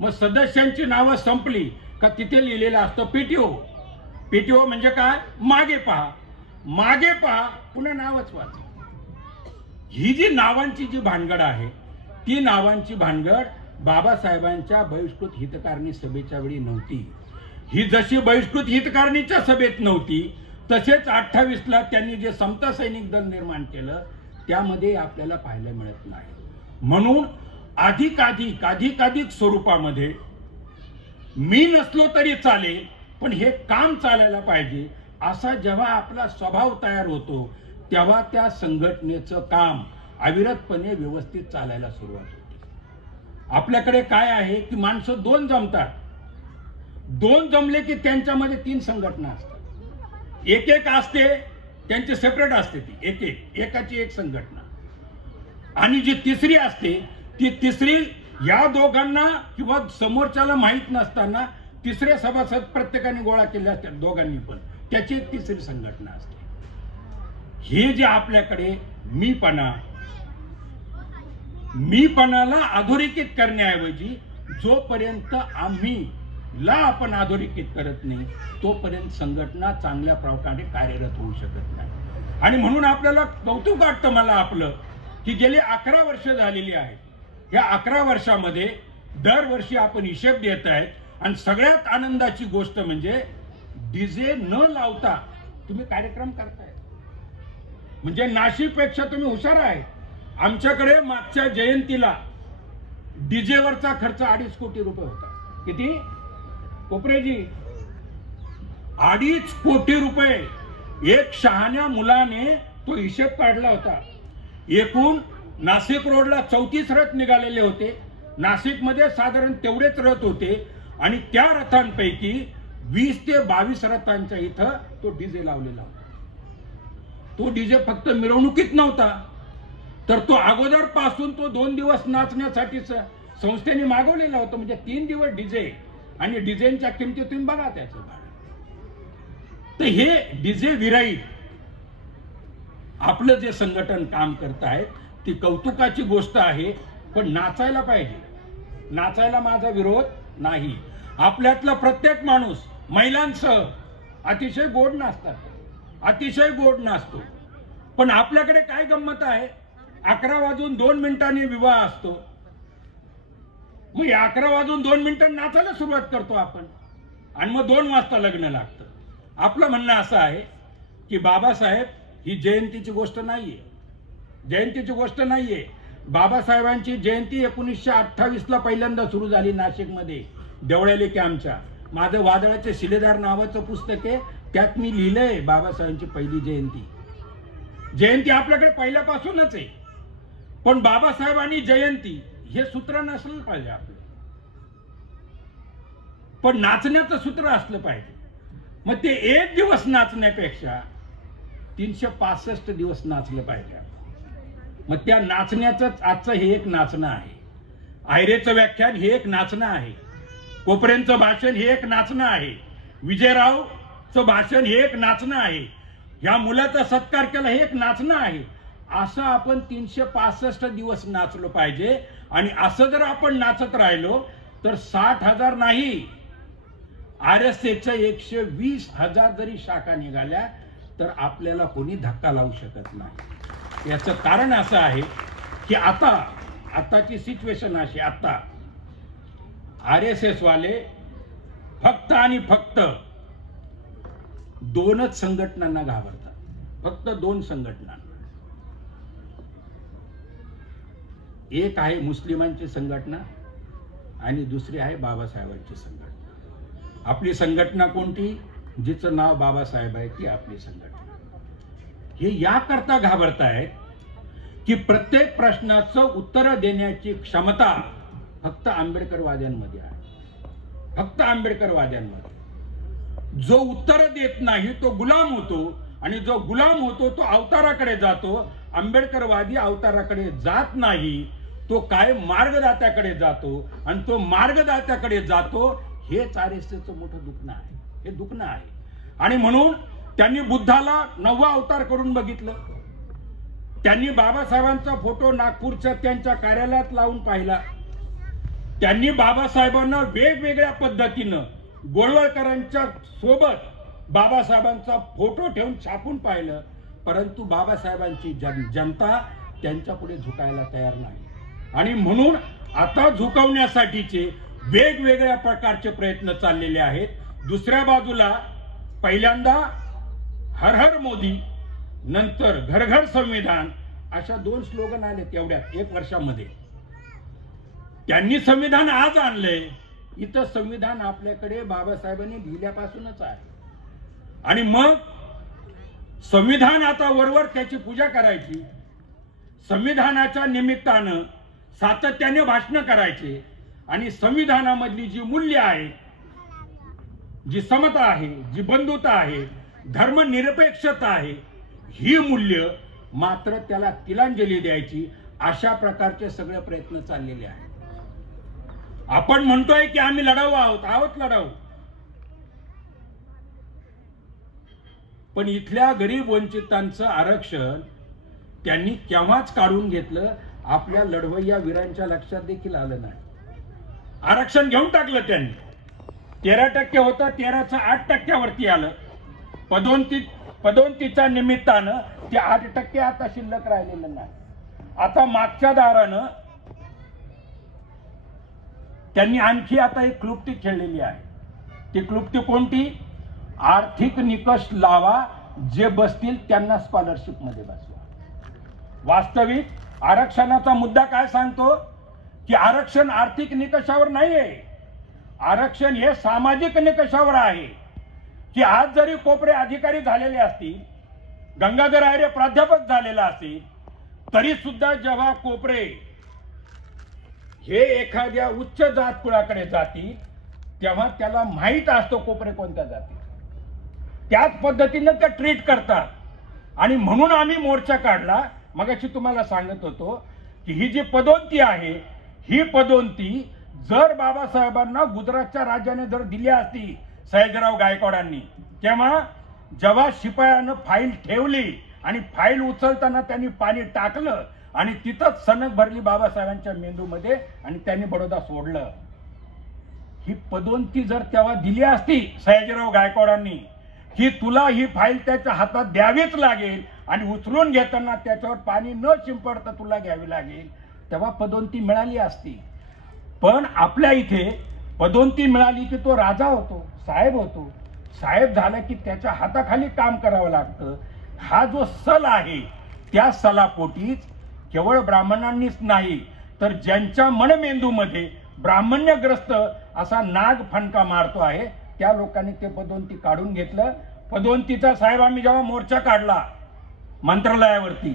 मग सदस्यांची नावं संपली का तिथे लिहिलेलं असतं पीटीओ. पीटीओ म्हणजे काय? मागे पहा, मागे पहा, पुन्हा नावच वाचा. ही जी नावांची जी भानगड आहे ती नावांची भानगड बाबासाहेबांच्या बहिष्कृत हितकारणी सभेच्या वेळी नव्हती. ही जशी बहिष्कृत हितकारणीच्या सभेत नव्हती तसेच 28ला त्यांनी जे समता सैनिक दल निर्माण केलं त्यामध्ये आपल्याला पाहायला मिळत नाही. म्हणून अधिकाधिक स्वरूपामध्ये मी नसलो तरी चालेल पण हे काम चालायला पाहिजे असा जेव्हा आपला स्वभाव तयार होतो तेव्हा त्या संघटनेचं काम अविरतपणे व्यवस्थित चालायला सुरुवात होते. आपल्याकडे काय आहे की माणसं दोन जमतात, दोन जमले की त्यांच्यामध्ये तीन संघटना असतात. एक एक असते त्यांचे सेपरेट असते, ती एक एक एकाची एक संघटना. आणि जी तिसरी असते ती तिसरी या दोघांना किंवा समोरच्याला माहीत नसताना तिसरे सभासद प्रत्येकाने गोळा केले असतात, दोघांनी पण, त्याची एक तिसरी संघटना असते. हे जे आपल्याकडे मीपणाला अधोरेखित करण्याऐवजी जोपर्यंत आपण अधोरेखित करत नाही तोपर्यंत संघटना चांगल्या प्रकारे कार्यरत होऊ शकत नाही. आणि म्हणून आपल्याला कौतुक वाटतं मला आपलं की गेले 11 वर्ष झालेली आहेत. या 11 वर्षामध्ये दरवर्षी आपण हिशेब देत आहेत. आणि सगळ्यात आनंदाची गोष्ट म्हणजे डीजे न लावता तुम्ही कार्यक्रम करताय, म्हणजे नाशिकपेक्षा तुम्ही हुशार आहे. आमच्याकडे मागच्या जयंतीला डीजेवरचा खर्च 2.5 कोटी रुपये होता. किती कोपरेजी? 2.5 कोटी रुपये. एक शहाण्या मुलाने तो हिशेब काढला होता. एकूण नाशिक रोडला 34 रथ निघालेले होते. नाशिकमध्ये साधारण तेवढेच रथ होते आणि त्या रथांपैकी 20 ते 22 रथांच्या इथं तो डीजे लावलेला होता. तो डीजे फक्त मिरवणुकीत नव्हता, तर तो अगोदर पासून तो 2 दिवस नाचण्यासाठी संस्थेने मागवलेला होता. म्हणजे 3 दिवस डीजे आणि डीजेच्या किमती तुम्ही बघा त्याचं भाडं. तर हे डीजे विराई आपलं जे संघटन काम करत आहे ती कौतुकाची गोष्ट आहे. पण नाचायला पाहिजे, नाचायला माझा विरोध नाही. आपल्यातला प्रत्येक माणूस महिलांसह अतिशय गोड नाचतात, अतिशय गोड नाचतो. पण आपल्याकडे काय गंमत आहे, 11 वाजून 2 मिनिटांनी विवाह असतो. मग 11 वाजून 2 मिनिटांनी नाचायला सुरुवात करतो आपण आणि मग 2 वाजता लग्न लागतं. आपलं म्हणणं असं आहे की बाबासाहेब ही जयंतीची गोष्ट नाहीये, जयंतीची गोष्ट नाहीये. बाबासाहेबांची जयंती 1928ला पहिल्यांदा सुरू झाली नाशिकमध्ये, देवळ्यालेकी आमच्या. माझं वादळाचे शिलेदार नावाचं पुस्तक आहे, त्यात मी लिहिलंय बाबासाहेबांची पहिली जयंती. जयंती आपल्याकडे पहिल्यापासूनच आहे, पण बाबासाहेबांनी जयंती हे सूत्र नसलं पाहिजे आपलं, पण नाचण्याचं सूत्र असलं पाहिजे. मग ते 1 दिवस नाचण्यापेक्षा 365 दिवस नाचलं पाहिजे. मग त्या नाचण्याचंच आजचं हे एक नाचणं आहे. आयरेचं व्याख्यान हे एक नाचणं आहे. कोपरेंचं भाषण हे एक नाचणं आहे. विजयरावचं भाषण हे एक नाचणं आहे. या मुलाचा सत्कार केला हे एक नाचणं आहे. असं आपण 365 दिवस नाचलो पाहिजे. आणि असं जर आपण नाचत राहिलो तर 60,000 नाही, RSSच्या 120,000 जरी शाखा निघाल्या तर आपल्याला कोणी धक्का लावू शकत नाही. याचं कारण असं आहे की आताची सिच्युएशन अशी, आता RSS वाले फक्त आणि फक्त 2च संघटनांना घाबरतात, फक्त 2 संघटना. एक आहे मुस्लिमांची संघटना आणि दुसरी आहे बाबासाहेबांची संघटना. आपली संघटना कोणती? जिचं नाव बाबासाहेब आहे ती आपली संघटना. हे याकरता घाबरतायत की प्रत्येक प्रश्नाचं उत्तर देण्याची क्षमता फक्त आंबेडकरवाद्यांमध्ये आहे, फक्त आंबेडकरवाद्यांमध्ये. जो उत्तर देत नाही तो गुलाम होतो आणि जो गुलाम होतो तो अवताराकडे जातो. आंबेडकरवादी अवताराकडे जात नाही, तो काय मार्गदात्याकडे जातो आणि तो मार्गदात्याकडे जातो. हेच RSSचं मोठं दुखणं आहे, हे दुखणं आहे. आणि म्हणून त्यांनी बुद्धाला 9वा अवतार करून बघितलं. त्यांनी बाबासाहेबांचा फोटो नागपूरच्या त्यांच्या कार्यालयात लावून पाहिला. त्यांनी बाबासाहेबांना वेगवेगळ्या पद्धतीनं गोळवळकरांच्या सोबत बाबासाहेबांचा फोटो ठेवून छापून पाहिलं, परंतु बाबासाहेबांची जनता त्यांच्या पुढे झुकायला तयार नाही. आणि म्हणून आता झुकवण्यासाठीचे वेगवेगळ्या प्रकारचे प्रयत्न चाललेले आहेत. दुसऱ्या बाजूला पहिल्यांदा हर हर मोदी, नंतर घर घर संविधान, अशा 2 स्लोगन आले तेवढ्यात 1 वर्षामध्ये. त्यांनी संविधान आज आणलंय. इथं संविधान आपल्याकडे बाबासाहेबांनी लिहिल्यापासूनच आहे. आणि मग संविधान आता वरवर त्याची पूजा करायची. संविधानाच्या निमित्तानं सातत्याने भाषण करायचे आणि संविधानामधली जी मूल्य आहे, जी समता आहे, जी बंधुता आहे, धर्मनिरपेक्षता आहे, ही मूल्य मात्र त्याला तिलांजली द्यायची, अशा प्रकारचे सगळे प्रयत्न चाललेले आहेत. आपण म्हणतोय की आम्ही लढाऊ आहोत लढाऊ, पण इथल्या गरीब वंचितांचं आरक्षण त्यांनी केव्हाच काढून घेतलं आपल्या लढवय्या वीरांच्या लक्षात देखील आलं नाही. आरक्षण घेऊन टाकलं त्यांनी. 13% होतं, 13चं 8% आलं. पदोन्नतीच्या निमित्तानं ते 8% आता शिल्लक राहिलेलं नाही. आता मागच्या दारानं त्यांनी आणखी आता एक क्लुप्ती खेळलेली आहे. ती क्लुप्ती कोणती? आर्थिक निकष लावा, जे बसतील त्यांना स्कॉलरशिप मध्ये बसवा. वास्तविक आरक्षणाचा मुद्दा काय सांगतो की आरक्षण आर्थिक निकषावर नाहीये. आरक्षण हे सामाजिक निकषावर आहे की आज जरी कोपरे अधिकारी झालेले असतील, गंगाधर आयरे प्राध्यापक झालेला असेल, तरी सुद्धा जेव्हा कोपरे हे एखाद्या उच्च जात कुळाकडे जातील तेव्हा त्याला माहित असतो कोपरे कोणत्या जाती, त्याच पद्धतीने ते ट्रीट करतात. आणि म्हणून आम्ही मोर्चा काढला. मगाशी तुम्हाला सांगत होतो की ही जी पदोन्नती आहे, ही पदोन्नती जर बाबासाहेबांना गुजरातच्या राज्याने जर दिली असती सयाजीराव गायकवाडांनी, तेव्हा जेव्हा शिपायानं फाईल ठेवली आणि फाईल उचलताना त्यांनी पाणी टाकलं आणि तिथंच सनक भरली बाबासाहेबांच्या मेंदूमध्ये आणि त्यांनी बडोदा सोडलं. ही पदोन्नती जर तेव्हा दिली असती सयाजीराव गायकवाडांनी की तुला ही फाईल त्याच्या हातात द्यावीच लागेल आणि उचलून घेताना त्याच्यावर पाणी न शिंपडता तुला घ्यावी लागेल, तेव्हा पदोन्नती मिळाली असती. पण आपल्या इथे पदोन्नती मिळाली की तो राजा होतो, साहेब होतो. साहेब झाला की त्याच्या हाताखाली काम करावं लागतं. हा जो सल आहे त्या सलापोटीच केवळ ब्राह्मणांनीच नाही तर ज्यांच्या मनमेंदूमध्ये ब्राह्मण्यग्रस्त असा नाग फणका मारतो आहे त्या लोकांनी ते पदोन्नती काढून घेतलं. पदोन्नतीचा साहेब आम्ही जेव्हा मोर्चा काढला मंत्रालयावरती,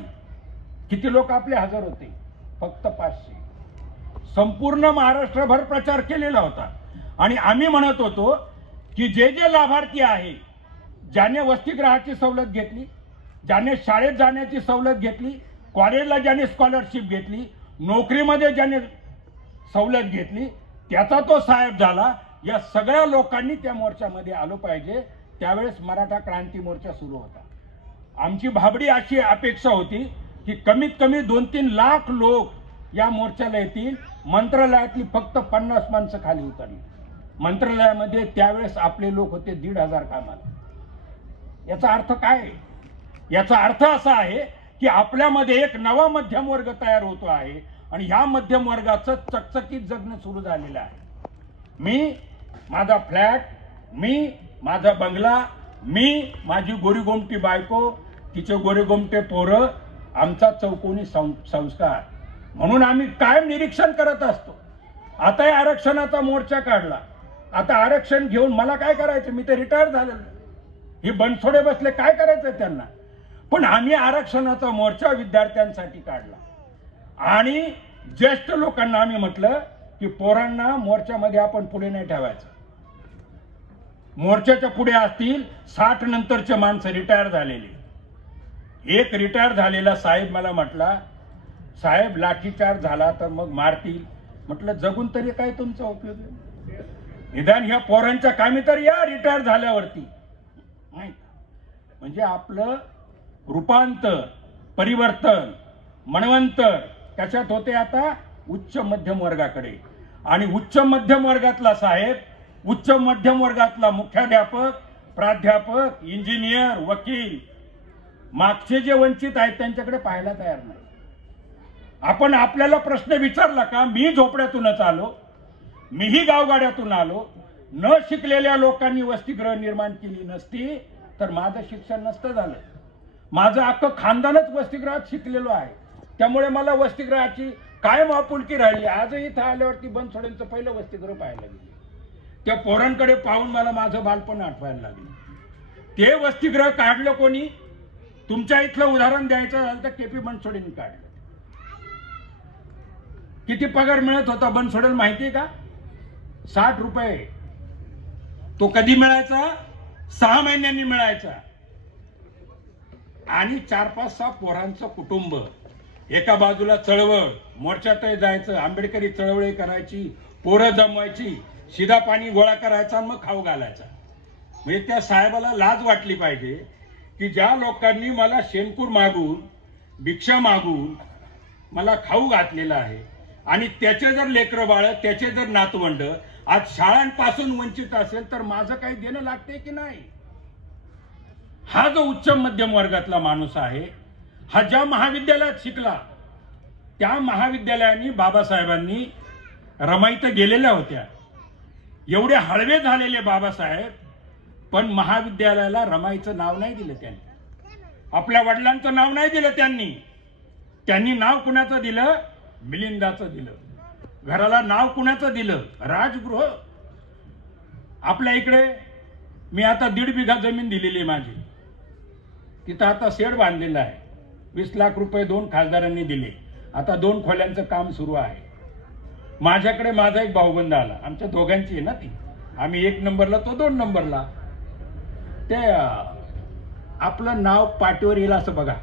किती लोक आपले हजर होते? फक्त 500. संपूर्ण महाराष्ट्रभर प्रचार केलेला होता. आणि आम्ही म्हणत होतो की जे जे लाभार्थी आहे, ज्याने वसतिगृहाची सवलत घेतली, ज्याने शाळेत जाण्याची सवलत घेतली, कॉलेजला ज्याने स्कॉलरशिप घेतली, नोकरीमध्ये ज्याने सवलत घेतली, त्याचा तो साहेब झाला. या सगळ्या लोकांनी त्या मोर्चामध्ये आलो पाहिजे. त्यावेळेस मराठा क्रांती मोर्चा सुरू होता. आमची भाबडी अशी अपेक्षा होती की कमीत कमी 2-3 लाख लोक या मोर्चाला येतील. मंत्रालयातली फक्त 50 माणसं खाली उतरली. मंत्रालयामध्ये त्यावेळेस आपले लोक होते 1,500 कामाला. याचा अर्थ काय? याचा अर्थ असा आहे की आपल्यामध्ये एक नवा मध्यम वर्ग तयार होतो आहे आणि ह्या मध्यम वर्गाचं चकचकीत जगणं सुरू झालेलं आहे. मी माझा फ्लॅट, मी माझा बंगला, मी माझी गोरीगोमटी बायको, तिचे गोरीगोमटे पोरं, आमचा चौकोनी संस्कार, म्हणून आम्ही कायम निरीक्षण करत असतो. आता या आरक्षणाचा मोर्चा काढला. आता आरक्षण घेऊन मला काय करायचं? मी तर रिटायर झालेलो. हे बनसोडे बसले, काय करायचं त्यांना? पण आम्ही आरक्षणाचा मोर्चा विद्यार्थ्यांसाठी काढला आणि ज्येष्ठ लोकांना आम्ही म्हटलं की पोरांना मोर्चामध्ये आपण पुढे नाही ठेवायचं. मोर्चाच्या पुढे असतील 60 नंतरचे माणसं रिटायर झालेले. एक रिटायर झालेला साहेब मला म्हटला, साहेब लाठीचार्ज झाला तर मग मारतील. म्हटलं जगून तरी काय तुमचा उपयोग आहे? निदान ह्या पोरांच्या कामी तर या रिटायर झाल्यावरती. म्हणजे आपलं रूपांतर, परिवर्तन, मनवंतर कशात होते? आता उच्च मध्यम वर्गाकडे. आणि उच्च मध्यम वर्गातला साहेब, उच्च मध्यम वर्गातला मुख्याध्यापक, प्राध्यापक, इंजिनियर, वकील, मागचे जे वंचित आहेत त्यांच्याकडे पाहायला तयार नाही. आपण आपल्याला प्रश्न विचारला का? मी झोपड्यातूनच आलो, मीही गावगाड्यातून आलो. न शिकलेल्या लोकांनी वसतिगृह निर्माण केली नसती तर माझं शिक्षण नसतं झालं. माझं अख्खं खानदानच वसतिगृहात शिकलेलो आहे. त्यामुळे मला वसतिगृहाची कायम आपुलकी राहिली. आजही इथं आल्यावरती बनसोडेंचं पहिलं वसतिगृह पाहायला गेले. त्या पोरांकडे पाहून मला माझं बालपण आठवायला लागलं. ते वसतिगृह काढलं कोणी? तुमच्या इथलं उदाहरण द्यायचं झालं तर केपी बनसोडेंनी काढलं. किती पगार मिळत होता बनसोडेला माहितीये का? 60 रुपये. तो कधी मिळायचा? 6 महिन्यांनी मिळायचा. आणि 4-5-6 पोरांचं कुटुंब, एका बाजूला चळवळ, मोर्चात जायचं, आंबेडकरी चळवळी करायची, पोरं जमवायची, शिदा पाणी गोळा करायचा, मग खाऊ घालायचा. म्हणजे त्या साहेबाला लाज वाटली पाहिजे की ज्या लोकांनी मला शेणकूर मागून, भिक्षा मागून मला खाऊ घातलेला आहे आणि त्याचे जर लेकरं बाळ, त्याचे जर नातवंड आज शाळांपासून वंचित असेल तर माझं काही देणं लागते की नाही? हा जो उच्च मध्यम वर्गातला माणूस आहे, हा ज्या महाविद्यालयात शिकला त्या महाविद्यालयाने बाबासाहेबांनी रमाई तर गेलेल्या होत्या, एवढे हळवे झालेले बाबासाहेब, पण महाविद्यालयाला रमाईचं नाव नाही दिलं त्यांनी, आपल्या वडिलांचं नाव नाही दिलं त्यांनी. त्यांनी नाव कुणाचं दिलं? मिलिंदाचं दिलं. घराला नाव कुणाचं दिलं? राजगृह. आपल्या इकडे मी आता 1.5 बिघा जमीन दिलेली आहे माझी, तिथं आता शेड बांधलेला आहे. 20 लाख रुपये 2 खासदारांनी दिले. आता 2 खोल्यांचं काम सुरू आहे. माझ्याकडे माझा एक भाऊबंद आला, आमच्या दोघांची आहे ना ती, आम्ही 1 नंबरला, तो 2 नंबरला. ते आपलं नाव पाठीवर येईल असं बघा.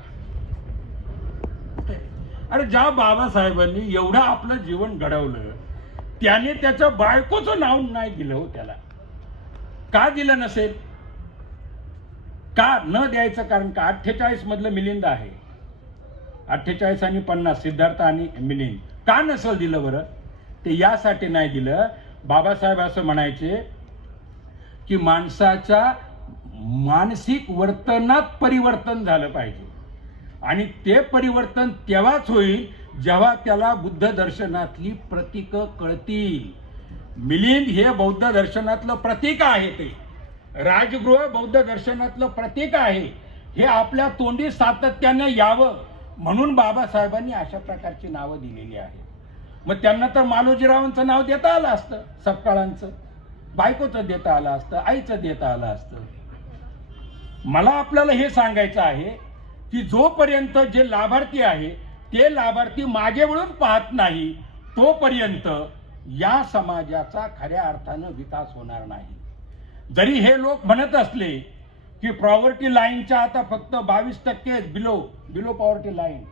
अरे ज्या बाबासाहेबांनी एवढं आपलं जीवन घडवलं, त्याने त्याच्या बायकोचं नाव नाही दिलं हो त्याला. का दिलं नसेल? का न द्यायचं कारण का? 48 मधलं मिलिंद आहे, 48 आणि 50, सिद्धार्थ आणि मिलिंद. का नसेल दिलं बरं? ते यासाठी नाही दिलं, बाबासाहेब असं म्हणायचे की माणसाच्या मानसिक वर्तनात परिवर्तन झालं पाहिजे आणि ते परिवर्तन तेव्हाच होईल जेव्हा त्याला बुद्ध दर्शनातली प्रतीक कळतील. मिलिंद हे बौद्ध दर्शनातलं प्रतीक आहे, ते राजगृह बौद्ध दर्शनातलं प्रतीक आहे. हे आपल्या तोंडी सातत्याने यावं म्हणून बाबासाहेबांनी अशा प्रकारची नावं दिलेली आहेत. मग त्यांना तर मालोजीरावांचं नाव देता आलं असतं, सपकाळांचं, बायकोचं देता आलं असतं, आईचं देता आलं असतं. मला आपल्याला हे सांगायचं आहे की जोपर्यंत जे लाभार्थी आहे ते लाभार्थी मागे वळून पाहत नाही, तोपर्यंत या समाजाचा खऱ्या अर्थानं विकास होणार नाही. जरी हे लोक म्हणत असले की पॉवर्टी लाईनच्या आता फक्त 22% बिलो पॉवर्टी लाईन,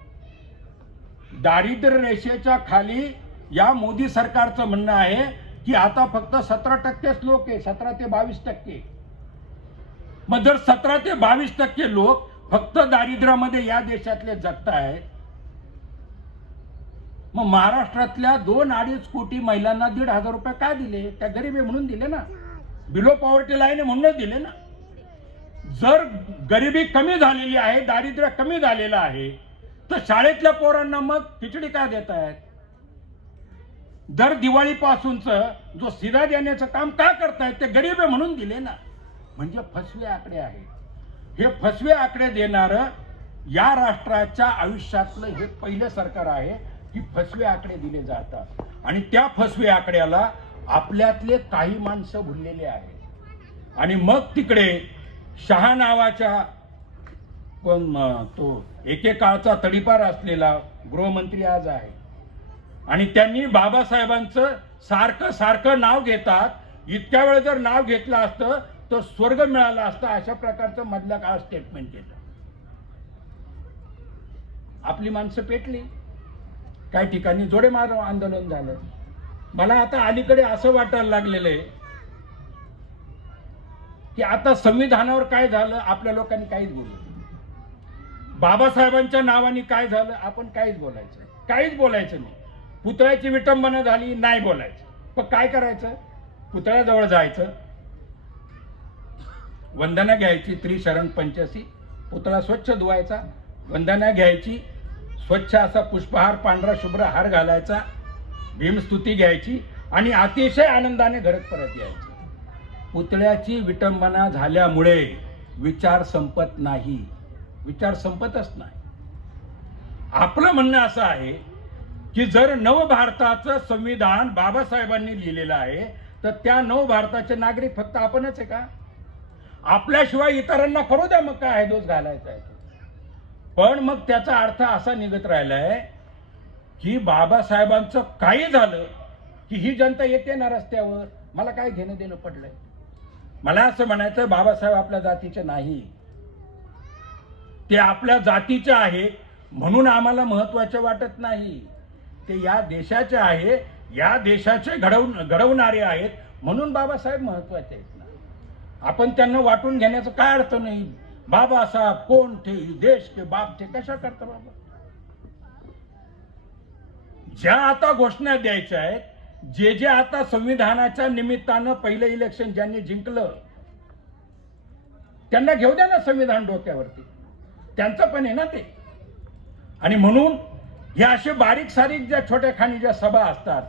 दारिद्र्य रेषेच्या खाली या मोदी सरकारचं म्हणणं आहे की आता फक्त 17%च लोक आहे, 17 ते 22%. मग जर 17 ते 22% लोक फक्त दारिद्र्यामध्ये या देशातले जगतायत, मग महाराष्ट्रातल्या 2-2.5 कोटी महिलांना 1,500 रुपये का दिले? त्या गरीब आहे म्हणून दिले ना, बिलो पॉवर्टी लाईन म्हणूनच दिले ना. जर गरिबी कमी झालेली आहे, दारिद्र्य कमी झालेलं आहे, तर शाळेतल्या पोरांना मग खिचडी का देत आहेत? दर दिवाळीपासूनच जो शिदा देण्याचं काम का करतायत? ते गरीब आहे म्हणून दिले ना. म्हणजे फसवे आकडे आहेत. हे फसवे आकडे देणारं या राष्ट्राच्या आयुष्यातलं हे पहिलं सरकार आहे की फसवे आकडे दिले जातात आणि त्या फसवे आकड्याला आपल्यातले काही माणसं भुललेले आहेत. आणि मग तिकडे शहा नावाच्या पण तो एकेकाळचा तडीपार असलेला गृहमंत्री आज आहे आणि त्यांनी बाबासाहेबांचं सारखं नाव घेतात. इतक्या वेळ जर नाव घेतलं असतं तर स्वर्ग मिळाला असता, अशा प्रकारचं मधल्या काळात स्टेटमेंट केलं. आपली माणसं पेटली, काही ठिकाणी जोडेमार आंदोलन झालं. मला आता अलीकडे असं वाटायला लागलेलं आहे की आता संविधानावर काय झालं, आपल्या लोकांनी काहीच बोललं. बाबासाहेबांच्या नावाने काय झालं, आपण काहीच बोलायचं नाही. पुतळ्याची विटंबना झाली, नाही बोलायचं. पण काय करायचं? पुतळ्याजवळ जायचं, वंदना घ्यायची, त्रिशरण पंचसी, पुतळा स्वच्छ धुवायचा, वंदना घ्यायची, स्वच्छ असा पुष्पहार, पांढरा शुभ्र हार घालायचा, भीमस्तुती घ्यायची आणि अतिशय आनंदाने घरात परत यायचं. पुतळ्याची विटंबना झाल्यामुळे विचार संपत नाही, विचार संपतच नाही. आपलं म्हणणं असं आहे की जर नवभारताचं संविधान बाबासाहेबांनी लिहिलेलं आहे तर त्या नवभारताचे नागरिक फक्त आपणच आहे का? आपल्याशिवाय इतरांना करू द्या, मग काय दोष घालायचा आहे. पण मग त्याचा अर्थ असा निघत राहिलाय की बाबासाहेबांचं काही झालं की ही जनता येते ना रस्त्यावर, मला काय घेणं देणं पडलंय. मला असं म्हणायचं, बाबासाहेब आपल्या जातीचे नाही, ते आपल्या जातीचे आहे म्हणून आम्हाला महत्वाचे वाटत नाही. ते या देशाचे आहे, या देशाचे घडवणारे आहेत म्हणून बाबासाहेब महत्वाचे आहेत ना. आपण त्यांना वाटून घेण्याचं काय अर्थ नाही. बाबासाहेब कोण थे, देश के बाप थे, कशा करता बाबा. ज्या आता घोषणा द्यायच्या आहेत, जे जे आता संविधानाच्या निमित्तानं पहिलं इलेक्शन ज्यांनी जिंकलं त्यांना घेऊ द्या ना संविधान डोक्यावरती, त्यांचं पण आहे ना ते. आणि म्हणून या असे बारीक सारीक ज्या छोट्या खाणी ज्या सभा असतात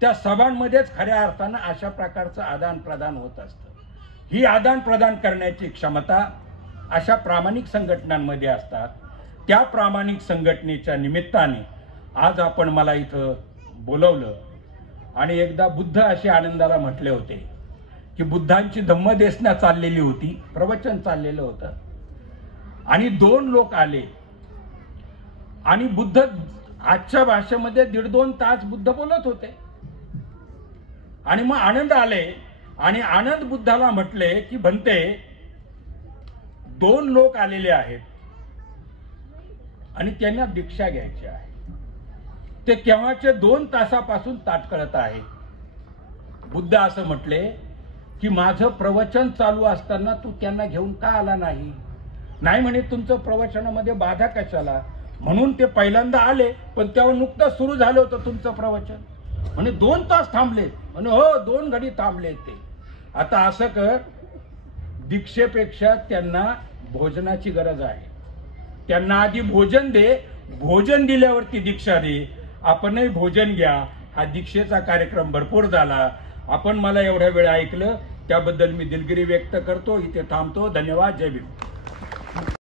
त्या सभांमध्येच खऱ्या अर्थानं अशा प्रकारचं आदान प्रदान होत असतं. ही आदान प्रदान करण्याची क्षमता अशा प्रामाणिक संघटनांमध्ये असतात. त्या प्रामाणिक संघटनेच्या निमित्ताने आज आपण मला इथं बोलवलं. आणि एकदा बुद्ध असे आनंदाला म्हटले होते की बुद्धांची धम्मदेशना चाललेली होती, प्रवचन चाललेलं होतं आणि 2 लोक आले आणि बुद्ध आजच्या भाषेमध्ये 1.5-2 तास बुद्ध बोलत होते. आणि मग आनंद आले आणि आनंद बुद्धाला म्हटले की भंते 2 लोक आलेले आहेत आणि त्यांना दीक्षा घ्यायची आहे. ते केव्हाचे 2 तासापासून ताटकळत आहे. बुद्ध असं म्हटले की माझं प्रवचन चालू असताना तू त्यांना घेऊन का आला नाही. नाही म्हणे, तुमचं प्रवचनामध्ये बाधा कशाला. म्हणून ते पहिल्यांदा आले पण तेव्हा नुकतंच सुरू झालं होतं तुमचं प्रवचन. म्हणे 2 तास थांबले. म्हणे हो 2 घडी थांबले ते. आता असं कर, दीक्षेपेक्षा त्यांना भोजनाची गरज आहे. त्यांना आधी भोजन दे, भोजन दिल्यावरती दीक्षा दे. आपणही भोजन घ्या. हा दीक्षेचा कार्यक्रम भरपूर झाला. आपण मला एवढ्या वेळ ऐकलं त्याबद्दल मी दिलगिरी व्यक्त करतो. इथे थांबतो. धन्यवाद. जय भीम.